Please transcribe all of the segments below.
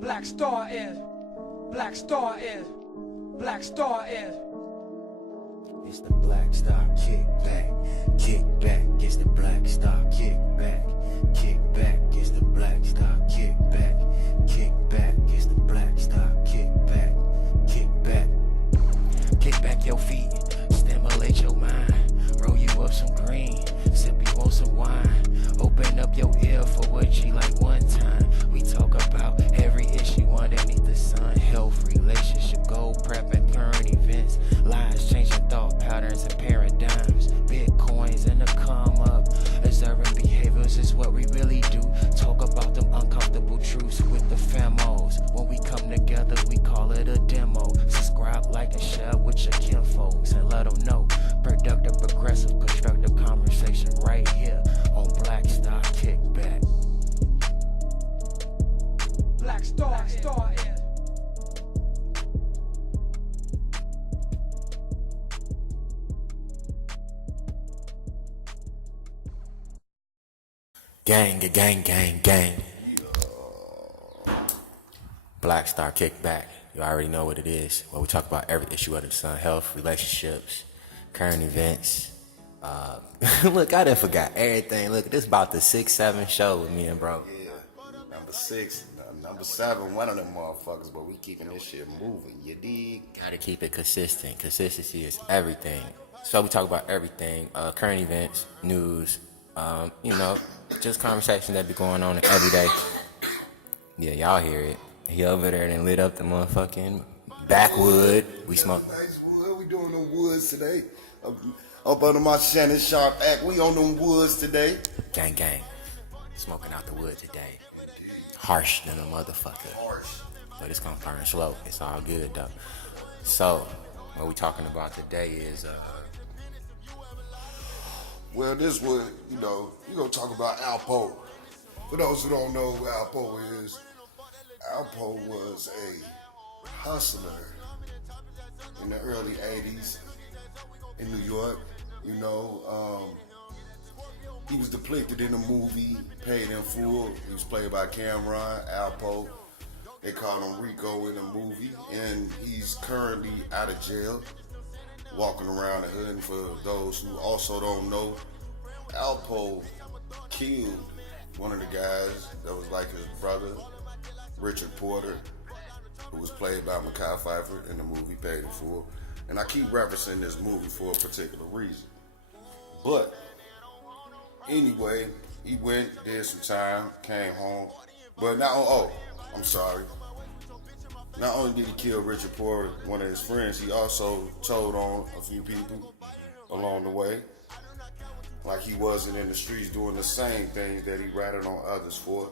Black Star is. Black Star is. Black Star is. It's the Black Star kickback. Kickback. It's the Black Star kickback. Kickback. It's the Black Star kickback. Kickback. It's the Black Star kickback. Kickback. Kick back your feet. Stimulate your mind. Roll you up some green. Sip you on some wine. Open up your ear for a G like one time. We talk about every issue underneath the sun. Health, relationship, goal, prep, and current events. Lives changing thought patterns and paradigms. Bitcoins and the come up. Observing behaviors is what we really do. Talk about them uncomfortable truths with the famos. When we come together, we call it a demo. Subscribe, like, and share with your kinfolks and let them know. Productive, progressive, constructive conversation right here on Black Star Kickback. Black Star is. Gang, gang, gang, gang. Black Star Kickback. You already know what it is. Where we talk about every issue under the sun. Health, relationships, current events. Look, I done forgot everything. Look, this about the 6-7 show with me and bro. Yeah, number 6, number 7, one of them motherfuckers, but we keeping this shit moving, you dig? Gotta keep it consistent. Consistency is everything. So we talk about everything. Current events, news, just conversations that be going on every day. Yeah, y'all hear it. He over there and lit up the motherfucking backwood. We smoke. Nice wood. We doing them woods today. Up under my Shannon Sharp act. We on them woods today. Gang, gang. Smoking out the wood today. Harsh than a motherfucker. Harsh. But it's gonna burn slow. It's all good though. So, what we talking about today is Well, this would, you gonna talk about Alpo. For those who don't know who Alpo is, Alpo was a hustler in the early 80s in New York. He was depicted in the movie Paid in Full. He was played by Cameron Alpo. They called him Rico in the movie, and he's currently out of jail, walking around the hood. And for those who also don't know, Alpo killed one of the guys that was like his brother, Richard Porter, who was played by Mekhi Phifer in the movie Paid in Full. And I keep referencing this movie for a particular reason. But anyway, he went, did some time, came home. But I'm sorry. Not only did he kill Richard Porter, one of his friends, he also told on a few people along the way. Like he wasn't in the streets doing the same things that he ratted on others for.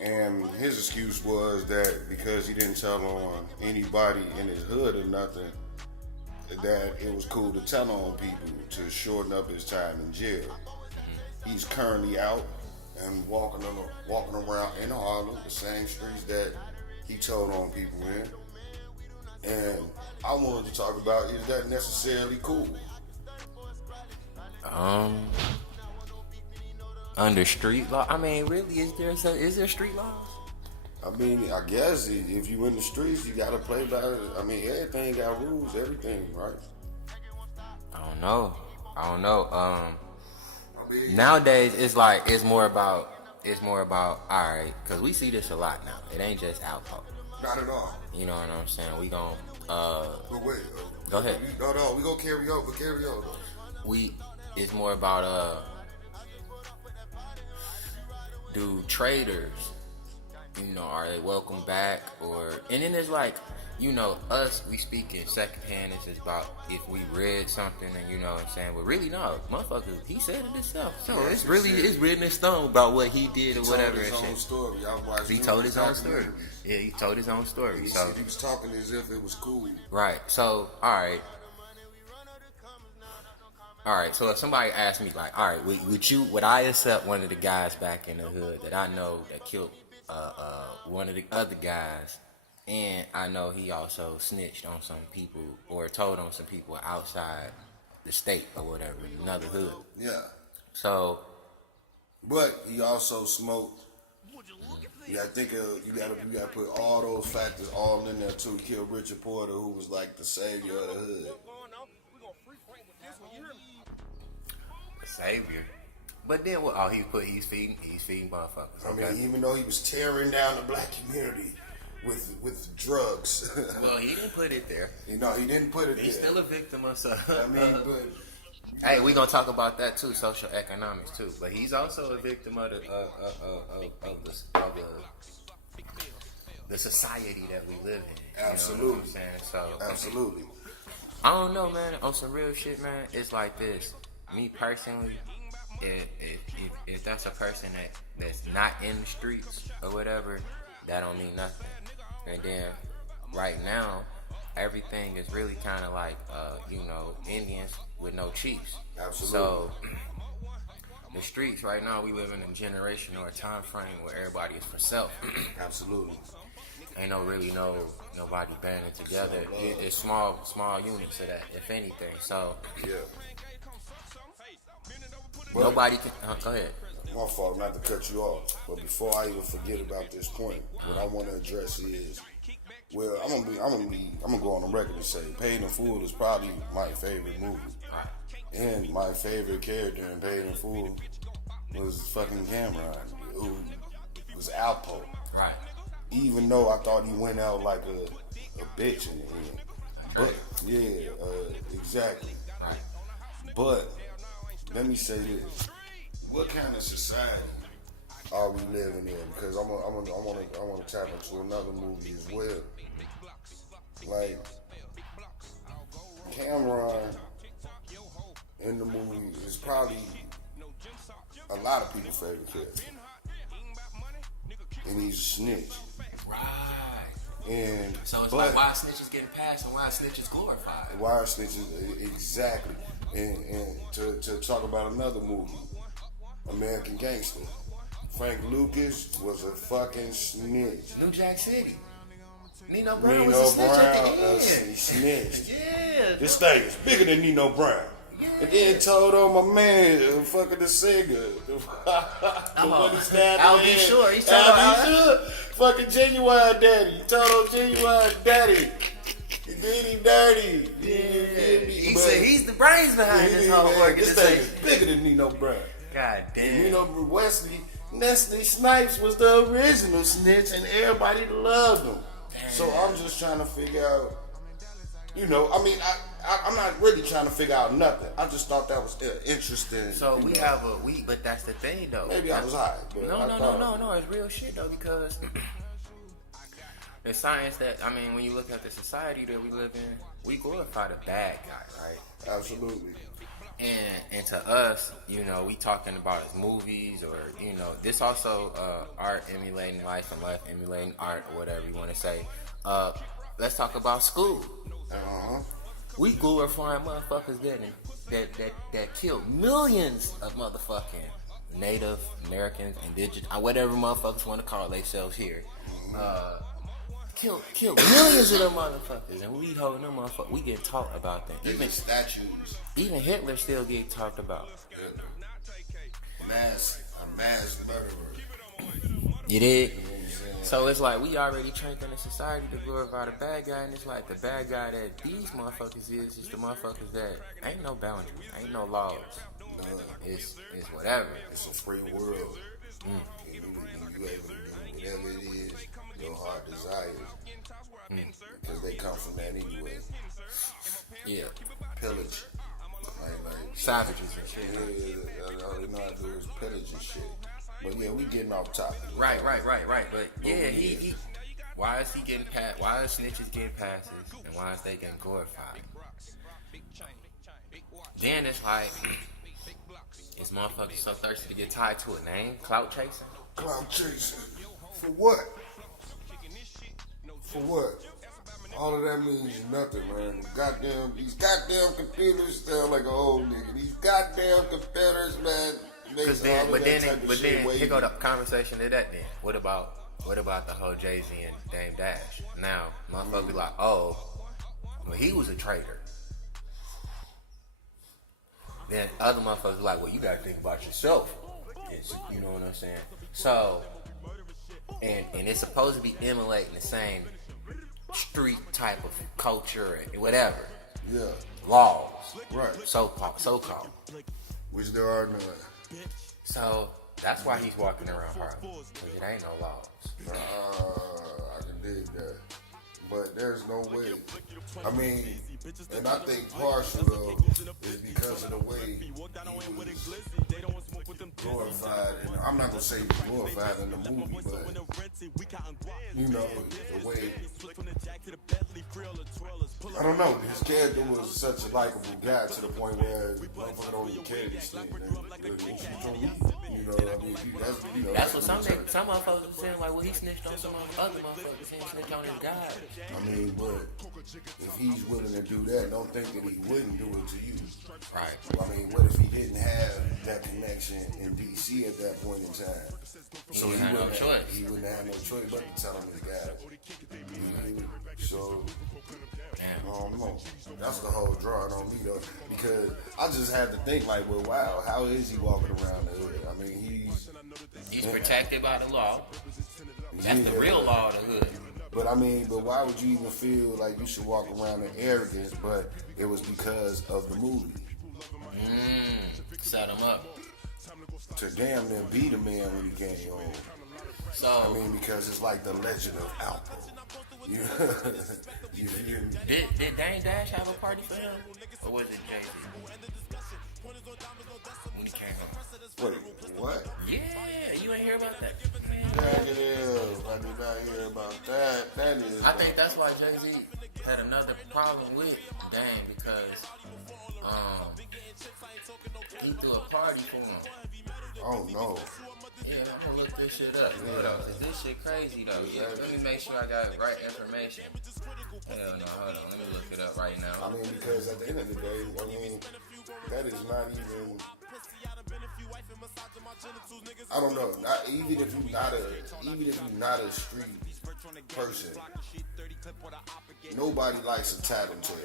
And his excuse was that because he didn't tell on anybody in his hood or nothing, that it was cool to tell on people to shorten up his time in jail. He's currently out and walking around in Harlem, the same streets that he told on people in. And I wanted to talk about, is that necessarily cool? Under street law. I mean, really, is there street laws? I mean, I guess if you in the streets, you gotta play by it. I mean, everything got rules, everything, right? I don't know. Nowadays it's more about all right, because we see this a lot now. It ain't just Alpo. Not at all. You know what I'm saying? We gon' But wait. Go ahead. No, we gonna carry on. It's more about do traders, are they welcome back, and then there's like, us, we speak in secondhand. It's just about if we read something and you know what I'm saying, but really no, motherfucker, he said it himself. So it's written in stone about what he did or whatever. He told his own story. He told his own story. Yeah, he told his own story. He was talking as if it was cool. Right. So all right, so if somebody asked me, like, all right, would I accept one of the guys back in the hood that I know that killed one of the other guys, and I know he also snitched on some people or told on some people outside the state or whatever, another hood? Yeah. So. But he also smoked Yeah, I think you gotta put all those factors all in there too. Kill Richard Porter, who was like the savior of the hood. The savior. But then what? Oh, he's feeding motherfuckers. Okay. I mean, even though he was tearing down the black community with drugs. Well, he didn't put it there. You know, he didn't put it He's there. still a victim of some. I mean, but hey, we gonna talk about that too, social economics too. But he's also a victim of the society that we live in. Absolutely. You know what I'm saying? So absolutely. I don't know, man. On some real shit, man. It's like this. Me personally, if that's a person that's not in the streets or whatever, that don't mean nothing. And then right now, everything is really kind of like, Indians with no chiefs. Absolutely. So the streets right now, we live in a generation or a time frame where everybody is for self. Absolutely. Ain't nobody banding together. It's small units of that, if anything. So Yeah. nobody can. Go ahead. My fault not to cut you off, but before I even forget about this point, what I want to address is, well, I'm gonna go on the record and say, Paid in Full is probably my favorite movie, and my favorite character in Paid in Full was fucking Cameron, who was Alpo. Right. Even though I thought he went out like a bitch in the end, but yeah, exactly. Right. But let me say this. What kind of society are we living in? Because I want to tap into another movie as well. Like, Cameron in the movie is probably a lot of people's favorite character. And he's a snitch. Right. And So it's like why snitches getting passed and why snitches glorified. why are snitches exactly? And to talk about another movie, American Gangster. Frank Lucas was a fucking snitch. New Jack City. Nino Brown was a snitch at the end. He snitched. Yeah. This thing is bigger than Nino Brown. Yeah. And then told on my man, fucking the singer. The one he stabbed I'll in be the head. sure. He told I'll be sure. Fucking Genuine Daddy. He told on Genuine Daddy. He did him dirty. Yeah. He said he's the brains behind this whole This thing organization. is bigger than Nino Brown. God damn. You know, Wesley Snipes was the original snitch, and everybody loved him. Damn. So I'm just trying to figure out, I'm not really trying to figure out nothing. I just thought that was interesting. So but that's the thing though. Maybe I was high. But No, it's real shit though, because it's science that, when you look at the society that we live in, we glorify the bad guy, right? Absolutely. And to us, we talking about his movies or, this also art emulating life and life emulating art or whatever you want to say. Let's talk about school. Uh-huh. We glorifying motherfuckers that killed millions of motherfucking Native Americans, indigenous, whatever motherfuckers want to call themselves here. Killed millions of them motherfuckers, and we holding them motherfuckers. We get taught about them. Even statues. Even Hitler still get talked about. A mass murderer. You did. So it's like we already trained in a society to glorify the bad guy, and it's like the bad guy that these motherfuckers is the motherfuckers that ain't no boundaries, ain't no laws. It's whatever. It's a free world. And you able to do whatever it is your heart desires. Because they come from that anyway. Yeah. Pillage. Like Savages and shit. Yeah, all they know how to do is pillage and shit. But yeah, we getting off topic. Right. But yeah, he why is he getting passed? Why is snitches getting passes? And why is they getting glorified? Then it's like, is motherfuckers so thirsty to get tied to a name? Clout chasing? Clout chasing. For what? For what? All of that means nothing, man. These goddamn computers sound like an old nigga. These goddamn computers, man. But then here go the conversation to that. Then what about the whole Jay-Z and Dame Dash? Now motherfuckers be like, oh, well, he was a traitor. Then other motherfuckers be like, well, you gotta think about yourself. You know what I'm saying? So and it's supposed to be emulating the same street type of culture and whatever. Yeah. Laws. Right. So called. Which there are none. So that's why he's walking around Harlem. Because it ain't no laws. I can dig that. But there's no way. I mean, and I think partial though is because of the way he was glorified. And I'm not gonna say glorified in the movie, but you know the way. I don't know. His character was such a likable guy to the point where motherfucker don't even care this thing. You know, I mean, that's what some motherfuckers are saying. Like, well, he snitched on some other motherfuckers. He snitched on his guy. I mean, but if he's willing to do that, don't think that he wouldn't do it to you. Right. I mean, what if he didn't have that connection in D.C. at that point in time? So he wouldn't have no choice. He wouldn't have no choice but to tell him his guy. So, I don't know. That's the whole drawing on me though, because I just had to think like, well, wow, how is he walking around the hood? I mean, he's protected by the law. That's the real law of the hood. But I mean, but why would you even feel like you should walk around in arrogance? But it was because of the movie. Set him up. To damn near beat a man when he came home. So I mean, because it's like the legend of Alpo. You hear me? Did Dame Dash have a party for him? Or was it Jay-Z? When he came home. Wait, what? Yeah, you ain't hear about that? Yeah, I did not hear about that. That is. I think that's why Jay-Z had another problem with Dame because he threw a party for him. Oh no. Yeah, I'm gonna look this shit up. Hold on, 'cause this shit crazy though. Yeah, let me make sure I got right information. Hell no, hold on, let me look it up right now. I mean, because at the end of the day, I mean, that is not even. I don't know. Even if you're not a street person, nobody likes a tattletale.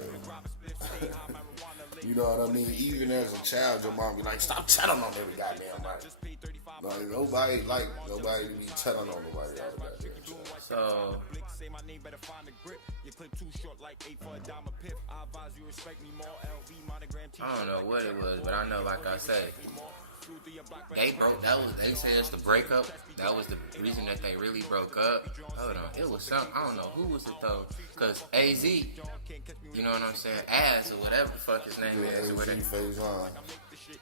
You know what I mean? Even as a child, your mom be like, "Stop telling on every goddamn body." Like nobody be telling on nobody all the goddamn time. So I don't know what it was, but I know, like I said, they broke. They said it's the breakup. That was the reason that they really broke up. Hold on, it was something. I don't know who was it though, cause AZ, you know what I'm saying, Ass or whatever the fuck his name is, or whatever.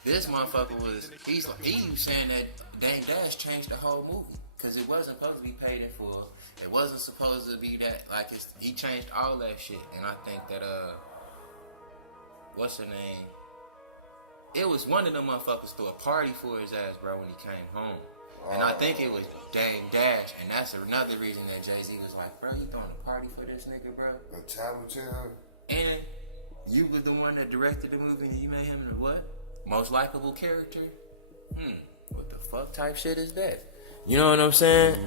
This motherfucker was he was saying that Dame Dash changed the whole movie because it wasn't supposed to be paid in full. It wasn't supposed to be that like he changed all that shit, and I think that what's her name? It was one of them motherfuckers threw a party for his ass, bro, when he came home. And I think it was Dame Dash, and that's another reason that Jay-Z was like, bro, you throwing a party for this nigga, bro? A tattletale? And you were the one that directed the movie, and you made him the what? Most likable character? What the fuck type shit is that? You know what I'm saying?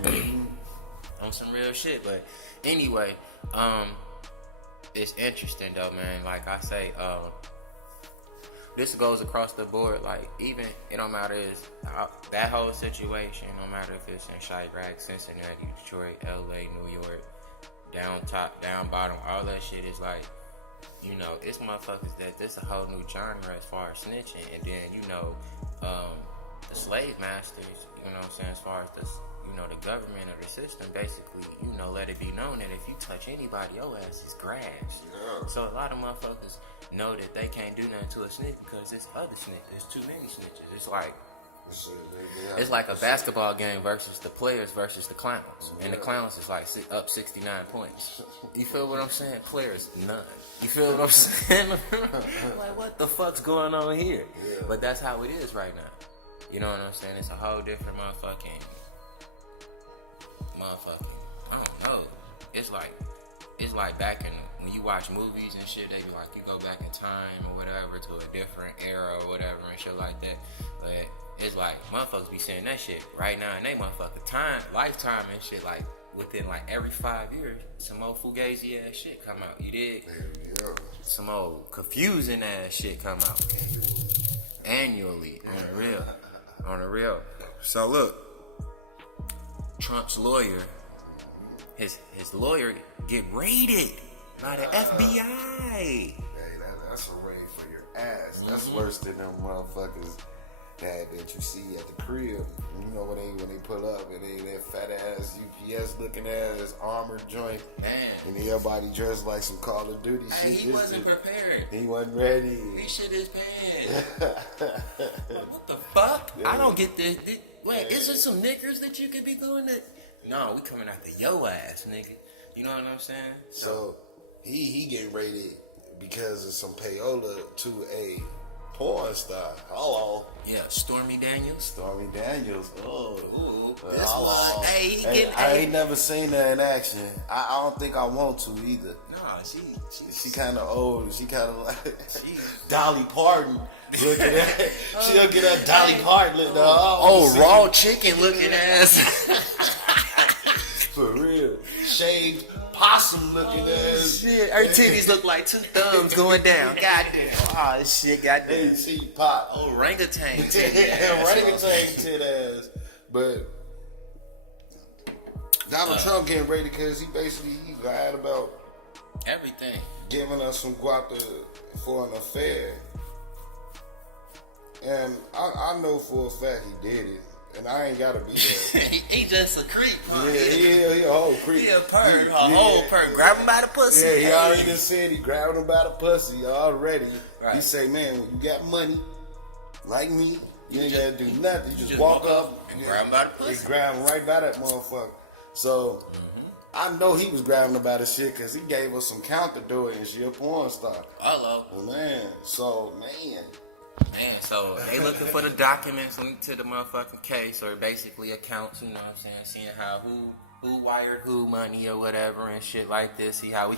On some real shit, but anyway, it's interesting though, man. Like I say, this goes across the board. Like even it don't matter is that whole situation. No matter if it's in Chirac, Cincinnati, Detroit, LA, New York, down top, down bottom, all that shit is like, you know, it's motherfuckers that this a whole new genre as far as snitching, and then you know, the slave masters. You know what I'm saying? As far as this, you know, the government or the system, basically, you know, let it be known that if you touch anybody, your ass is grass. Yeah. So a lot of motherfuckers know that they can't do nothing to a snitch because there's other snitches. There's too many snitches. It's like a basketball game versus the players versus the clowns. And the clowns is like up 69 points. You feel what I'm saying? Players, none. You feel what I'm saying? Like, what the fuck's going on here? Yeah. But that's how it is right now. You know what I'm saying? It's a whole different motherfucking, I don't know. It's like back in, when you watch movies and shit, they be like, you go back in time or whatever to a different era or whatever and shit like that. But it's like, motherfuckers be saying that shit right now in they motherfucking lifetime and shit, like, within like every 5 years, some old fugazi ass shit come out. You dig? Yeah. Some old confusing ass shit come out. Annually, on the real. So look, Trump's lawyer, his lawyer get raided by the FBI. Hey, that's a raid for your ass. That's worse than them motherfuckers that you see at the crib. You know when they pull up and they that fat ass UPS looking ass armored joint, Man. and everybody dressed like some Call of Duty Hey, shit. he wasn't prepared. He wasn't ready. He shit his pants. What the fuck? I don't get this. Wait, is there some niggas that you could be doing that? No, we coming after your ass, nigga. You know what I'm saying? So he getting raided because of some payola to a porn star. Hello. Yeah, Stormy Daniels. Stormy Daniels. Oh, Ooh, this one. Hey, he getting. I ain't never seen her in action. I don't think I want to either. Nah, She kind of old. She kind of like Dolly Parton looking at. She'll get that Dolly Parton look. Raw chicken looking ass. For real. Shaved possum looking ass. Shit, her titties look like two thumbs going down. Goddamn. Oh shit, goddamn. She pop. Orangutan tit ass. Orangutan tit ass. But Donald Trump getting raided because he lied about Everything. giving us some guap for an affair. And I know for a fact he did it. And I ain't gotta be there. he just a creep, huh? Yeah, he a whole creep. He a perv, whole perv. Grab him by the pussy. Yeah, he already done said he grabbed him by the pussy already. Right. He say, man, when you got money, like me, you ain't gotta do nothing. You just walk up and grab him by the pussy. And grab him right by that motherfucker. So, I know he was grabbing her by the shit because he gave us some counter to it and she a porn star. Hello. Well, man, Man, so they looking for the documents linked to the motherfucking case, or basically accounts, you know what I'm saying, seeing how who wired who money or whatever and shit like this. See how we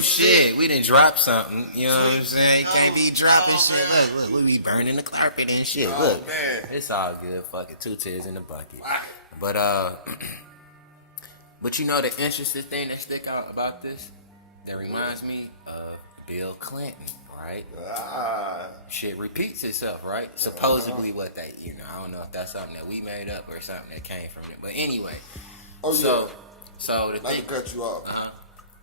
shit, we didn't drop something, you know what I'm saying? You can't be dropping shit. Look, we be burning the carpet and shit. Look, man. It's all good. Fuck it, 2 tears in the bucket. But but you know the interesting thing that stick out about this that reminds me of Bill Clinton. Right? Shit repeats itself, right? Supposedly what they, I don't know if that's something that we made up or something that came from it. But anyway. So the not thing. to cut you off.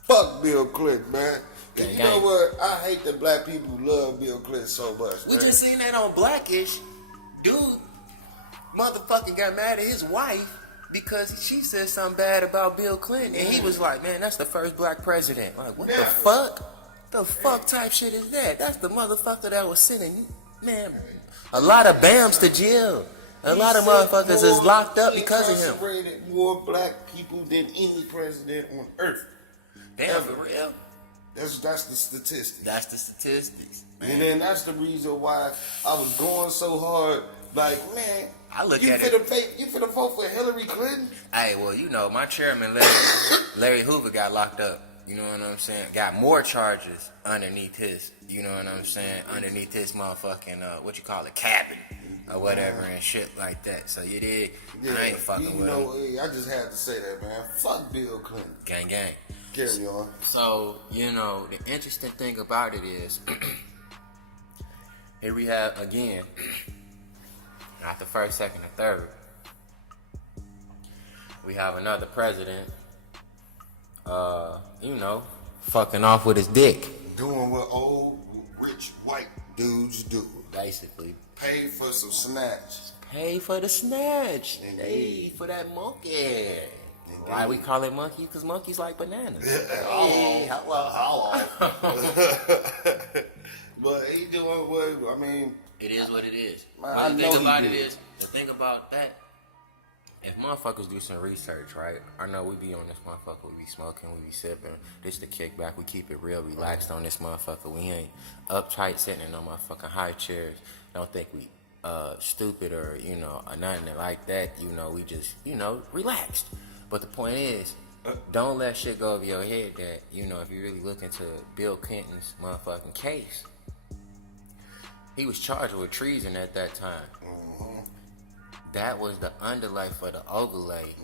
Fuck Bill Clinton, man. You know what? I hate that black people love Bill Clinton so much. We man. just seen that on Blackish. Dude, motherfucker got mad at his wife because she said something bad about Bill Clinton. And he was like, man, that's the first black president. Like, what the fuck? The fuck type shit is that? That's the motherfucker that was sending, man, a lot of BAMs to jail. A lot of motherfuckers is locked up because of him. Incarcerated more black people than any president on earth. Damn, for real? That's the statistics. That's the statistics, man. And then that's the reason why I was going so hard. Like, man, I look you at you finna vote for Hillary Clinton? Hey, well, my chairman, Larry Hoover, got locked up. You know what I'm saying? Got more charges underneath his, you know what I'm saying? Underneath his motherfucking, cabin or whatever and shit like that. So you dig? Yeah, I ain't fucking with him. I just had to say that, man. Fuck Bill Clinton. Gang, gang. Carry on. So, the interesting thing about it is, here we have, again, not the first, second, or third. We have another president, fucking off with his dick. Doing what old, rich, white dudes do. Basically. Pay for some snatch. Pay for the snatch. Indeed. Hey, for that monkey. Why we call it monkey? Because monkeys like bananas. Hello. But he doing what, It is what it is. Man, But the thing about it did. is, the thing about that, if motherfuckers do some research, right? I know we be on this motherfucker, we be smoking, we be sipping. This the kickback, we keep it real, relaxed on this motherfucker. We ain't uptight sitting in no motherfucking high chairs. Don't think we stupid or, or nothing like that. We just, relaxed. But the point is, don't let shit go over your head that, if you really look into Bill Clinton's motherfucking case, he was charged with treason at that time. Mm-hmm. That was the underlay for the overlay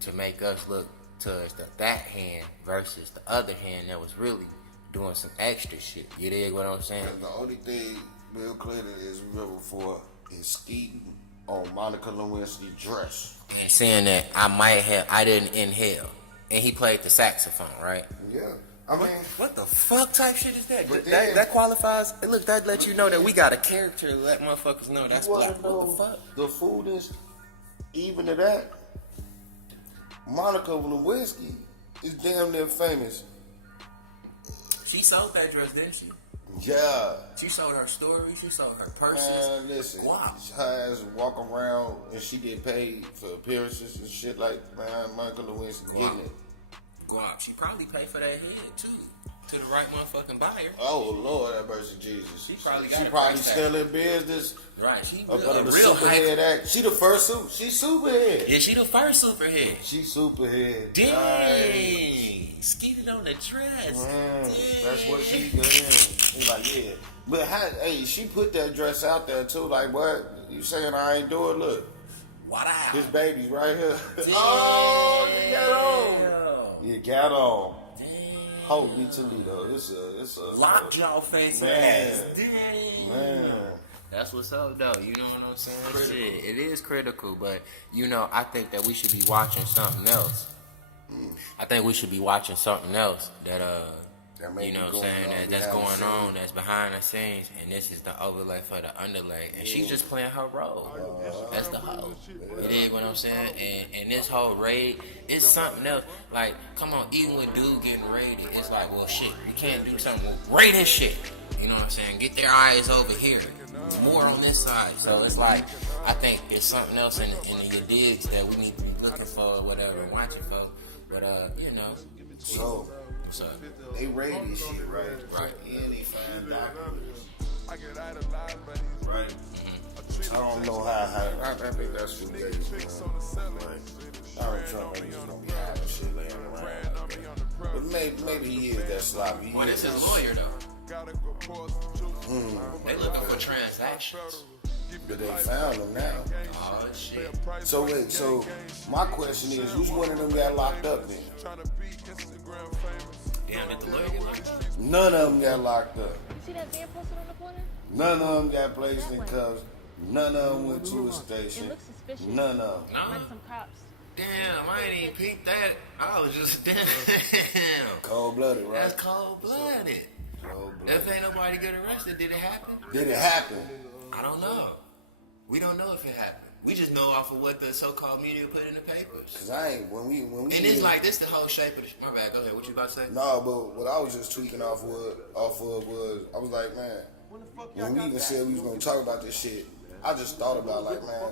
to make us look towards that hand versus the other hand that was really doing some extra shit. You dig what I'm saying? And the only thing Bill Clinton is remembered for is skeeting on Monica Lewinsky's dress. And saying that I didn't inhale. And he played the saxophone, right? Yeah. I mean, what the fuck type shit is that? But then, that qualifies. Look, that lets you know that we got a character to let motherfuckers know that's black. What the fuck? The food is even to that. Monica Lewinsky is damn near famous. She sold that dress, didn't she? Yeah. She sold her story. She sold her purses. Man, listen. Wow. Her ass walk around and she get paid for appearances and shit like, man, Monica Lewinsky getting it. Guap. She probably paid for that head too, to the right motherfucking buyer. Oh Lord, have mercy, Jesus. She probably still in business. Right. She up under the superhead act. She the first She superhead. Yeah, she the first superhead. She superhead. Dang. Nice. Skeeted on the dress. Man, that's what she did. He's like, yeah. But hey, she put that dress out there too. Like, what? You saying I ain't do it? Look. What? This baby's right here. Damn. Oh, you got on. You got on. Damn. Holy Toledo. It's a lockjaw face man. ass. Damn. Man. That's what's up, though. You know what I'm saying? Shit, it is critical, but you know, I think that we should be watching something else. I think we should be watching something else that you know what I'm saying, that's going on, that's behind the scenes, and this is the overlay for the underlay, and she's just playing her role. That's the hoe. You dig what I'm saying? And this whole raid, it's something else. Like, come on, even with dude getting raided, it's like, well, shit, we can't do something. Raid this shit. You know what I'm saying? Get their eyes over here. More on this side. So it's like, I think there's something else in your digs that we need to be looking for or whatever, watching for. But, you know. So, what's up? they raid this shit, right? Right. Yeah, they find documents. Right. I don't know how I think that's what they do. Like, Donald Trump ain't just gonna be having shit laying around. But maybe he is that sloppy. What is his lawyer, though? They looking for transactions. But they found him now. Oh, shit. So wait, so my question is, which one of them got locked up then? Damn, did the lawyer get locked up? None of them got locked up. You see that van posted on the corner? None of them got placed in cuffs. None of them went to a It station. looks suspicious. None of them. No? Like some cops. Damn, I ain't even peeped that. I was just, damn. Cold-blooded, right? That's cold-blooded. If ain't nobody get arrested, did it happen? Did it happen? I don't know. We don't know if it happened. We just know off of what the so-called media put in the papers. Cause I ain't when we. And it's like this the whole shape of the. My bad. Go ahead. What you about to say? No, but what I was just tweaking off of was I was like, man, when we even said we was gonna talk about this shit, I just thought about like, man,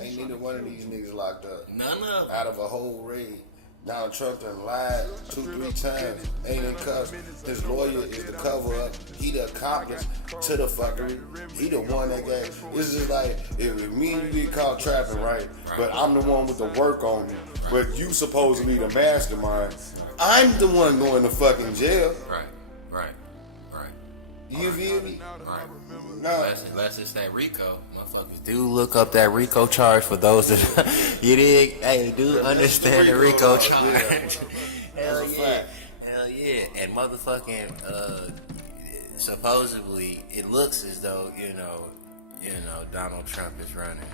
ain't neither one of these niggas locked up. None of them. Out of a whole raid. Donald Trump done lied 2-3 times, ain't in cuffs. His lawyer is the cover up. He the accomplice to the fuckery. He the one that got. This is like if me and you get caught trapping, right? But I'm the one with the work on me. But you supposedly the mastermind. I'm the one going to fucking jail. Right. You feel me? Right. No. Unless it's that RICO. Motherfuckers do look up that RICO charge for those that you dig. Hey, do understand the RICO charge. Hell yeah. Hell yeah. And motherfucking supposedly it looks as though, you know, Donald Trump is running.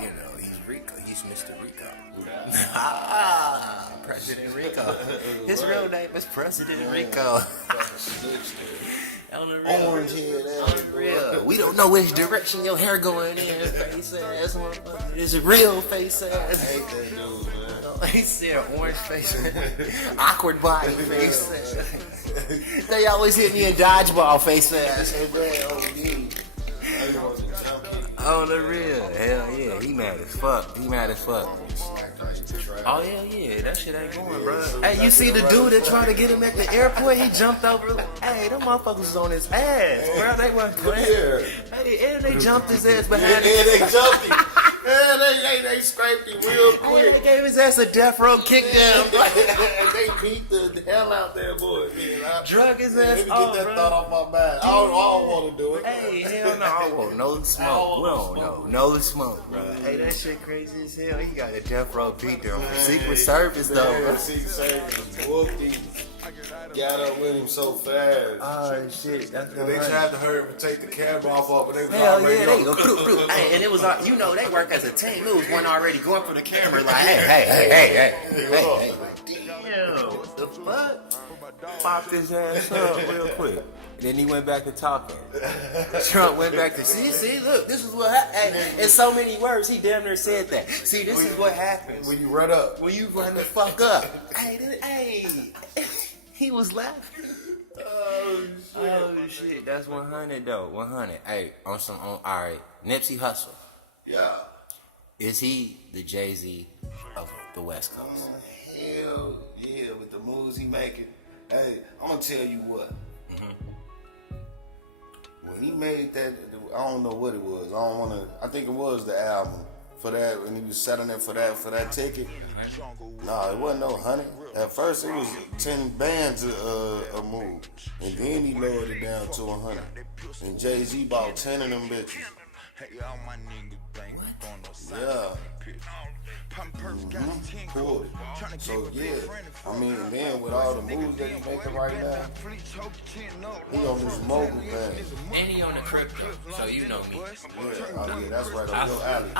You know, he's RICO. He's Mr. RICO. President RICO. His real name is President RICO. On the real. Orange head ass. On the real. We don't know which direction your hair going in. Face ass motherfucker. It's a real face ass. I hate that dude, man. He said orange face. Awkward body face ass. They always hit me in dodgeball face ass. On the real. Hell yeah. He mad as fuck. Oh, hell yeah. That shit ain't going, bro. Hey, you see the dude that tried to get him at the airport? He jumped over. Hey, them motherfuckers was on his ass, bro. They wasn't playing. Hey, and they jumped his ass behind him. Yeah, they jumped him. Yeah, they scraped him real quick. They gave his ass a death row kick down. They beat the hell out that boy. Drug his ass Let me get off, that bro. thought off my mind. I don't want to do it. Hey, hell no. I want no smoke. We don't know. No smoke, bro. Hey, that shit crazy as hell. He got a death row beat down. Secret Service, though, bro. Secret Service. Whoopty. got up with him so fast. Oh shit, that's And they tried to hurry up and take the camera off of, but they was hell already yeah, they on. go bloop. Hey, and it was you know they work as a team. It was one already going for the camera like hey. Damn, what the fuck? Popped his ass up real quick. Then he went back to talking. Trump went back to see, look, this is what happened. In so many words, he damn near said that. See, this is what happens When you run up. when you run the fuck up. Hey, he was laughing. Oh shit, that's 100 though. 100. Hey, all right. Nipsey Hussle. Yeah. Is he the Jay-Z of the West Coast? Hell yeah, with the moves he making. Hey, I'm gonna tell you what. When he made that, I don't know what it was. I think it was the album for that. When he was selling it for that ticket. Nah, it wasn't no 100. At first, it was 10 bands a move, and then he lowered it down to 100. And Jay-Z bought 10 of them bitches. Yeah. Pulled it. So yeah, I mean, then with all the moves that he's making right now, he on this mobile thing. And he on the crypto, so you know me. Yeah, that's right up your alley.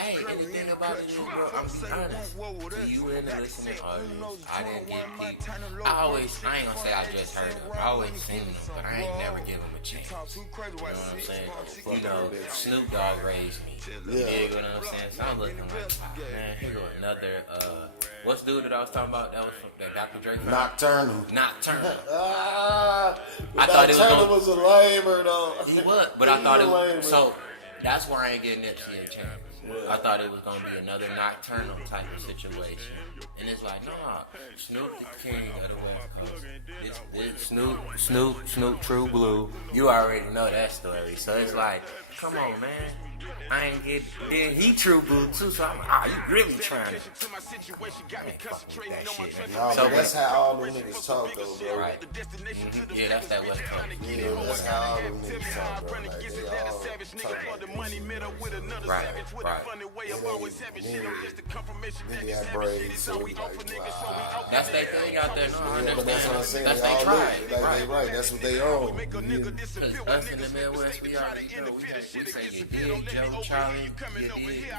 Hey, anything about it, bro, I'm honest. To you and the listening audience, I didn't get people. I ain't gonna say I just heard them. I always seen them, but I ain't never give them a chance. You know what I'm saying? You know, Snoop Dogg raised me. You know what I'm saying? So I'm looking like, man, here go another, what's the dude that I was talking about? That was from that Dr. Dre? Nocturnal. I thought it was a lamer though. He was, but I thought it was, so that's why I ain't getting Nipsey a chance. I thought it was gonna be another Nocturnal type of situation. And it's like, nah, Snoop the king of the West Coast. It's Snoop, True Blue. You already know that story. So it's like, come on, man. I ain't get. Then he True Blue too, so I'm like, you really trying to. I ain't fucking with that shit, man. Nah, So but that's how all them niggas talk though, bro. Right. Mm-hmm. Yeah, that's that West Coast. Yeah, that's how all them niggas talk, bro. Like, they all talk like this. Right. Then they have braids, so it's like, wow. That's their thing out there. No, I Yeah, understand. but that's what I'm saying. That's They their all pride. look like they right. That's what they own. Because us in the Midwest, we already know. We say you did, Joe, Charlie, you did,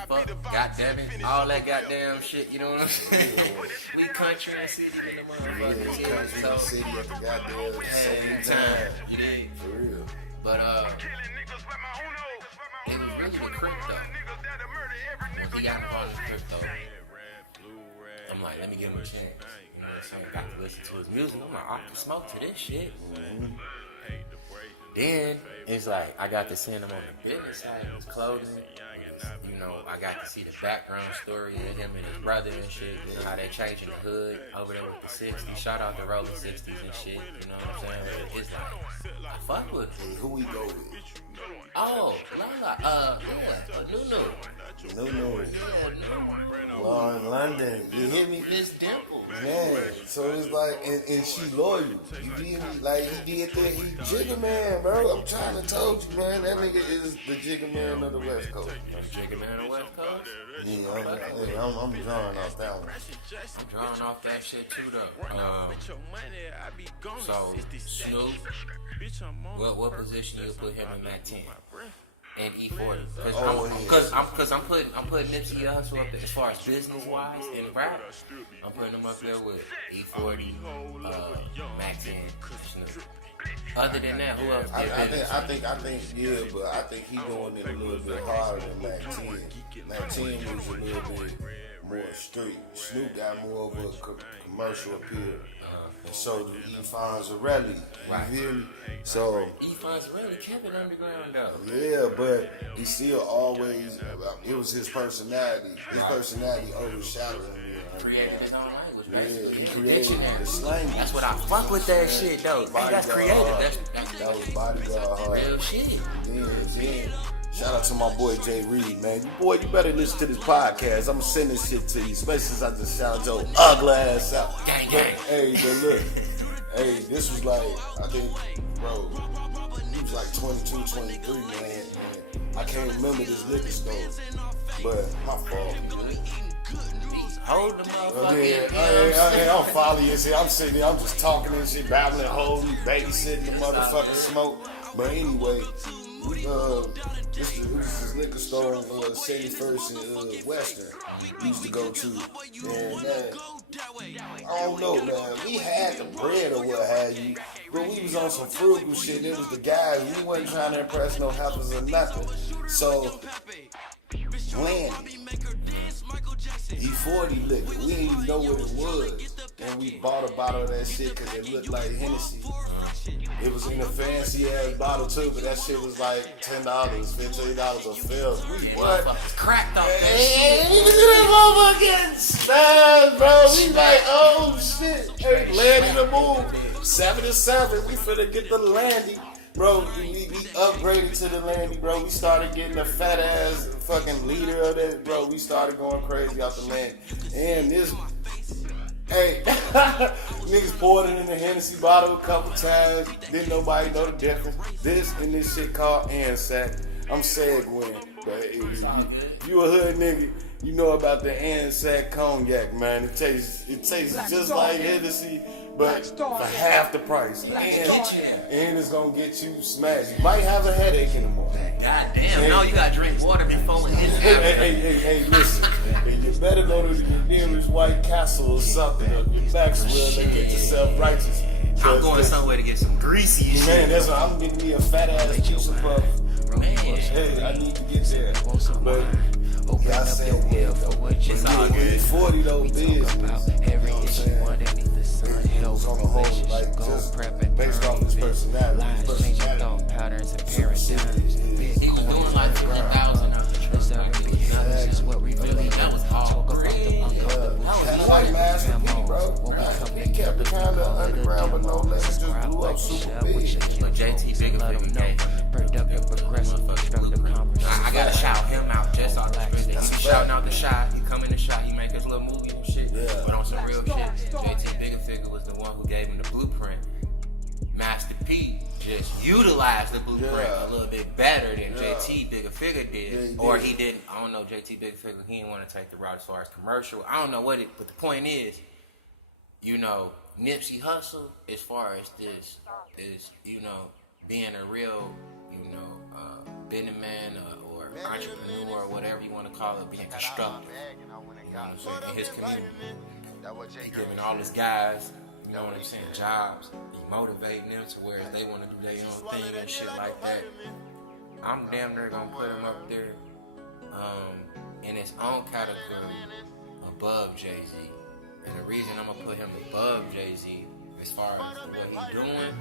fuck, goddamn it, all that goddamn shit, you know what I'm saying? We country and city in the motherfuckers. Yeah, country and city at the goddamn same time. You did. For real. But, it was really the crypto. When he got involved in crypto, I'm like, let me give him a chance. You know what I'm saying? Got to listen to his music. I'm like, I can smoke to this shit. Mm-hmm. Then it's like I got to send him on the business side of his clothing. You know, I got to see the background story of him and his brother and shit. You know how they changing the hood over there with the 60s. Shout out the rolling 60s and shit. You know what I'm saying? But it's like I fuck with him. Who we go with? Oh, Lala, No. Lauren London. You hear me? Miss Dimple. Man, so it's like, and she loyal. You feel me? Like, he did that, he Jigga Man, bro. I'm trying to told you, man. That nigga is the Jigga Man of the West Coast. Jigga Man of the West Coast? Yeah, I'm drawing off that one. I'm drawing off that shit too, though. So, Snoop, what position you put him in that 10? And E40, because I'm putting Nipsey Hussle up there as far as business wise and rap. I'm putting him up there with E40, Mac 10, Snoop. Other than that, who else? I think, yeah, but I think he going in a little bit harder than Mac 10. Mac 10 was a little bit more street. Snoop got more of a commercial appeal. And so do E. Fonzarelli. You feel me? So E. Fonzarelli, Kevin Underground though. Yeah, but he still always, it was his personality. His personality overshadowed him. Created his own language. Yeah, he created the slang. That's what I fuck with that shit though. That's creative. That was bodyguard hard. Real shit. Then, shout out to my boy Jay Reed, man. You better listen to this podcast. I'm gonna send this shit to you, especially since I just shout your ugly ass out. Gang. Hey, but look, this was like, I think, bro, he was like 22, 23, man. I can't remember this liquor store, but my fault. holding the motherfucker. I'm following you. See, I'm sitting there, I'm just talking and shit, babbling, holding, babysitting the motherfucking smoke. But anyway, this is liquor store on 71st and Western we used to go to. And I don't know, man. We had the bread or what have you, but we was on some frugal shit. It was the guys. We wasn't trying to impress no heifers or nothing. So, Landy, E40 liquor. We didn't even know what it was. And we bought a bottle of that shit because it looked like Hennessy. It was in a fancy ass bottle too, but that shit was like $10, $15 a fill. We what? Cracked off that Hey, we was in that motherfucker getting smashed, bro. We like, oh shit. Hey, Landy the move. 7-7. We finna get the Landy. Bro, we upgraded to the Landy, bro. We started getting a fat ass fucking liter of that, bro. We started going crazy off the Landy. And this, hey, niggas poured it in the Hennessy bottle a couple times. Didn't nobody know the difference. This and this shit called Anzac. I'm segueing, but you a hood nigga, you know about the Anzac cognac, man. It tastes just like Hennessy, but for half the price. And it's gonna get you smashed. You might have a headache in the morning. God damn, no, you gotta drink water before it hits. Hey, listen. You better go to the nearest White Castle or something, or your Maxwell, and get yourself righteous. I'm going somewhere to get some greasy shit. Man, that's why I'm getting me a fat ass juice puff. Man. Hey, I need to get there. But y'all said It's all good. 40 though business. Every issue underneath the sun, health, On the whole, relationship, like goal, just prepping, based off his personality. lies, changing thought patterns and paradigms. He was doing like 50,000 out the truck. Preserving behaviors is what we really That was do. all Talk about great. the uncomfortable Kind of like Master P, bro. He kept it kind of underground, but no less just blew up super big. But JT Bigger Let them know. game. Productive, progressive, constructive conversation. I gotta shout him out just off the street. He be shouting out the shot. He come in the shot. He make his little movie and shit. Yeah. But on some real shit, JT Bigger Figure was the one who gave him the blueprint. Master P just utilized the blueprint a little bit better than JT Bigger Figure did. Or he didn't. I don't know. JT Bigger Figure, he didn't want to take the route as far as commercial. I don't know what it. But the point is, you know, Nipsey Hussle, as far as this is, you know, being a real, you know, businessman or entrepreneur or whatever you want to call it, being constructive, you know what I'm saying, in his community. He giving all his guys, you know what I'm saying, jobs. He motivating them to where they want to do their own thing and shit like that. I'm damn near gonna put him up there in his own category above Jay-Z. And the reason I'm gonna put him above Jay-Z as far as what he's doing,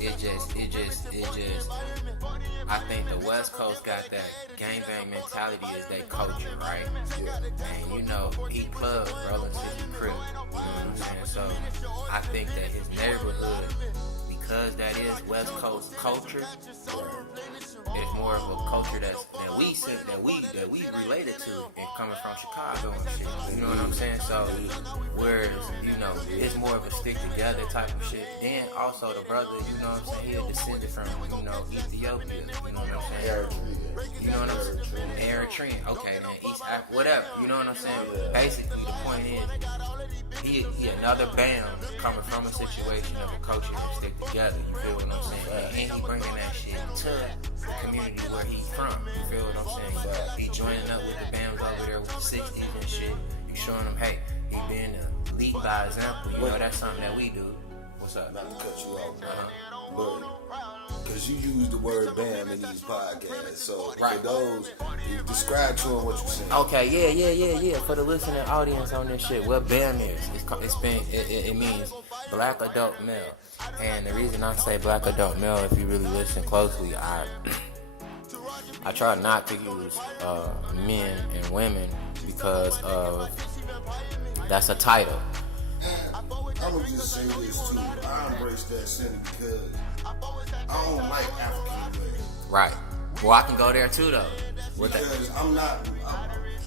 it just I think the West Coast got that gangbang mentality as they culture, right? And you know, he club, Rolling City Crip, you know what I'm saying? So I think that his neighborhood, because that is West Coast culture, it's more of a culture that we related to and coming from Chicago and shit. You know what I'm saying? So whereas, you know, it's more of a stick together type of shit. Then also the brother, you know what I'm saying, he a descendant from, you know, Ethiopia. You know what I'm saying? You know what I'm saying? Eritrean. Okay, then East Africa, whatever. You know what I'm saying? Basically the point is he another bam coming from a situation of a culture that stick together. You feel what I'm saying? And he bringing that shit to the community where he's from. You feel what I'm saying? He joining up with the bands over there with the 60s and shit. You showing them, hey, he being a lead by example. You know, that's something that we do. What's up? Not to cut you off, but because you use the word "bam" in these podcasts, so for those, you describe to them what you're saying. Okay, yeah. For the listening audience on this shit, what BAM is, it means black adult male. And the reason I say black adult male, if you really listen closely, I try not to use men and women because of that's a title. I'm gonna just say this too. I embrace that sentence because I don't like African women. Right. Well, I can go there too though. Because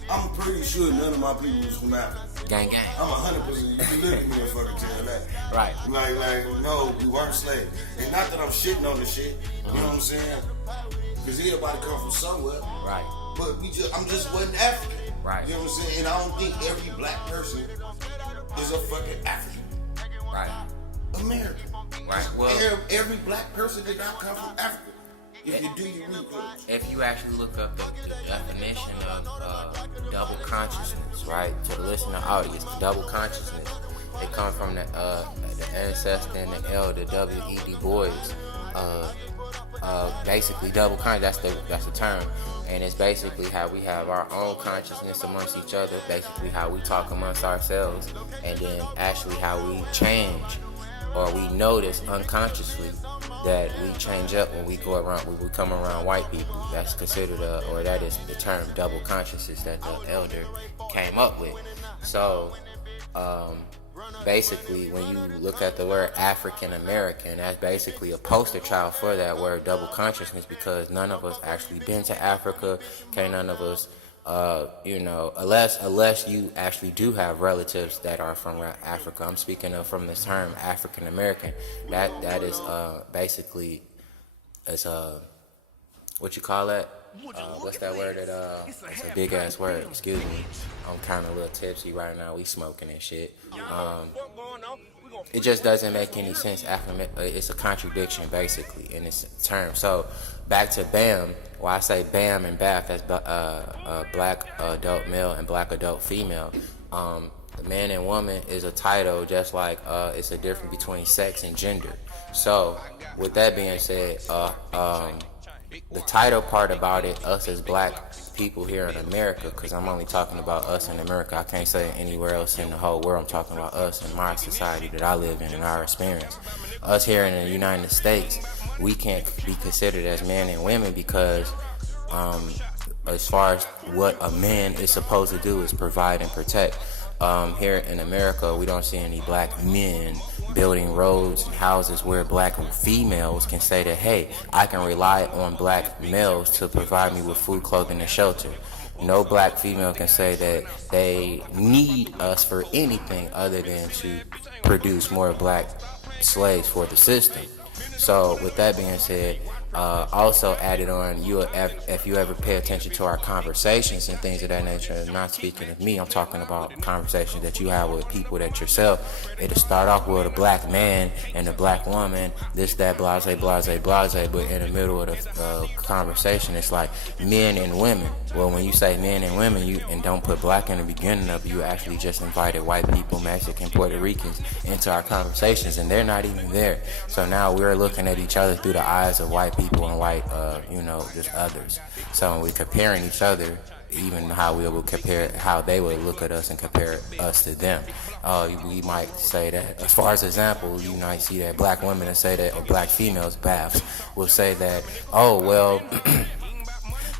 I'm pretty sure none of my people was from Africa. Gang. I'm 100%. You can look at me and fucking tell that. Right. Like, no, we weren't slaves. And not that I'm shitting on the shit. You know what I'm saying? Because everybody come from somewhere. Right. But I'm just wasn't African. Right. You know what I'm saying? And I don't think every black person is a fucking African. Right. American. Right. Well, every black person did not come from Africa. If you do your research. if you actually look up the definition of double consciousness, right, to the listening audience, double consciousness, it comes from the ancestor and the elder W.E.D. Boys. Basically, double consciousness. That's the term, and it's basically how we have our own consciousness amongst each other. Basically, how we talk amongst ourselves, and then actually how we change or we notice unconsciously that we change up when we go around, when we come around white people. That's considered or that is the term double consciousness that the elder came up with. So, basically, when you look at the word African American, that's basically a poster child for that word double consciousness, because none of us actually been to Africa. Okay, none of us, unless you actually do have relatives that are from Africa. I'm speaking of from the term African American. That is basically, it's what you call that? What's that word that it's a big ass word, excuse me. I'm kinda a little tipsy right now, we smoking and shit. It just doesn't make any sense. It's a contradiction basically in its term. So back to BAM, I say BAM and BAF, that's black adult male and black adult female. The man and woman is a title, just like it's a difference between sex and gender. So with that being said, the title part about it, us as black people here in America, because I'm only talking about us in America. I can't say anywhere else in the whole world. I'm talking about us in my society that I live in and our experience. Us here in the United States, we can't be considered as men and women because as far as what a man is supposed to do is provide and protect. Here in America, we don't see any black men building roads and houses where black females can say that, hey, I can rely on black males to provide me with food, clothing, and shelter. No black female can say that they need us for anything other than to produce more black slaves for the system. So with that being said, also added on, if you ever pay attention to our conversations and things of that nature, not speaking of me, I'm talking about conversations that you have with people that yourself, it'll start off with a black man and a black woman, this, that, blase, blase, blase, but in the middle of the conversation, it's like men and women. Well, when you say men and women, and don't put black in the beginning of it, you actually just invited white people, Mexican, Puerto Ricans into our conversations, and they're not even there. So now we're looking at each other through the eyes of white people and white, just others. So when we're comparing each other, even how we will compare, how they would look at us and compare us to them. We might say that, as far as example, you might see that black women and say that, or black females, BAFs, will say that, oh, well,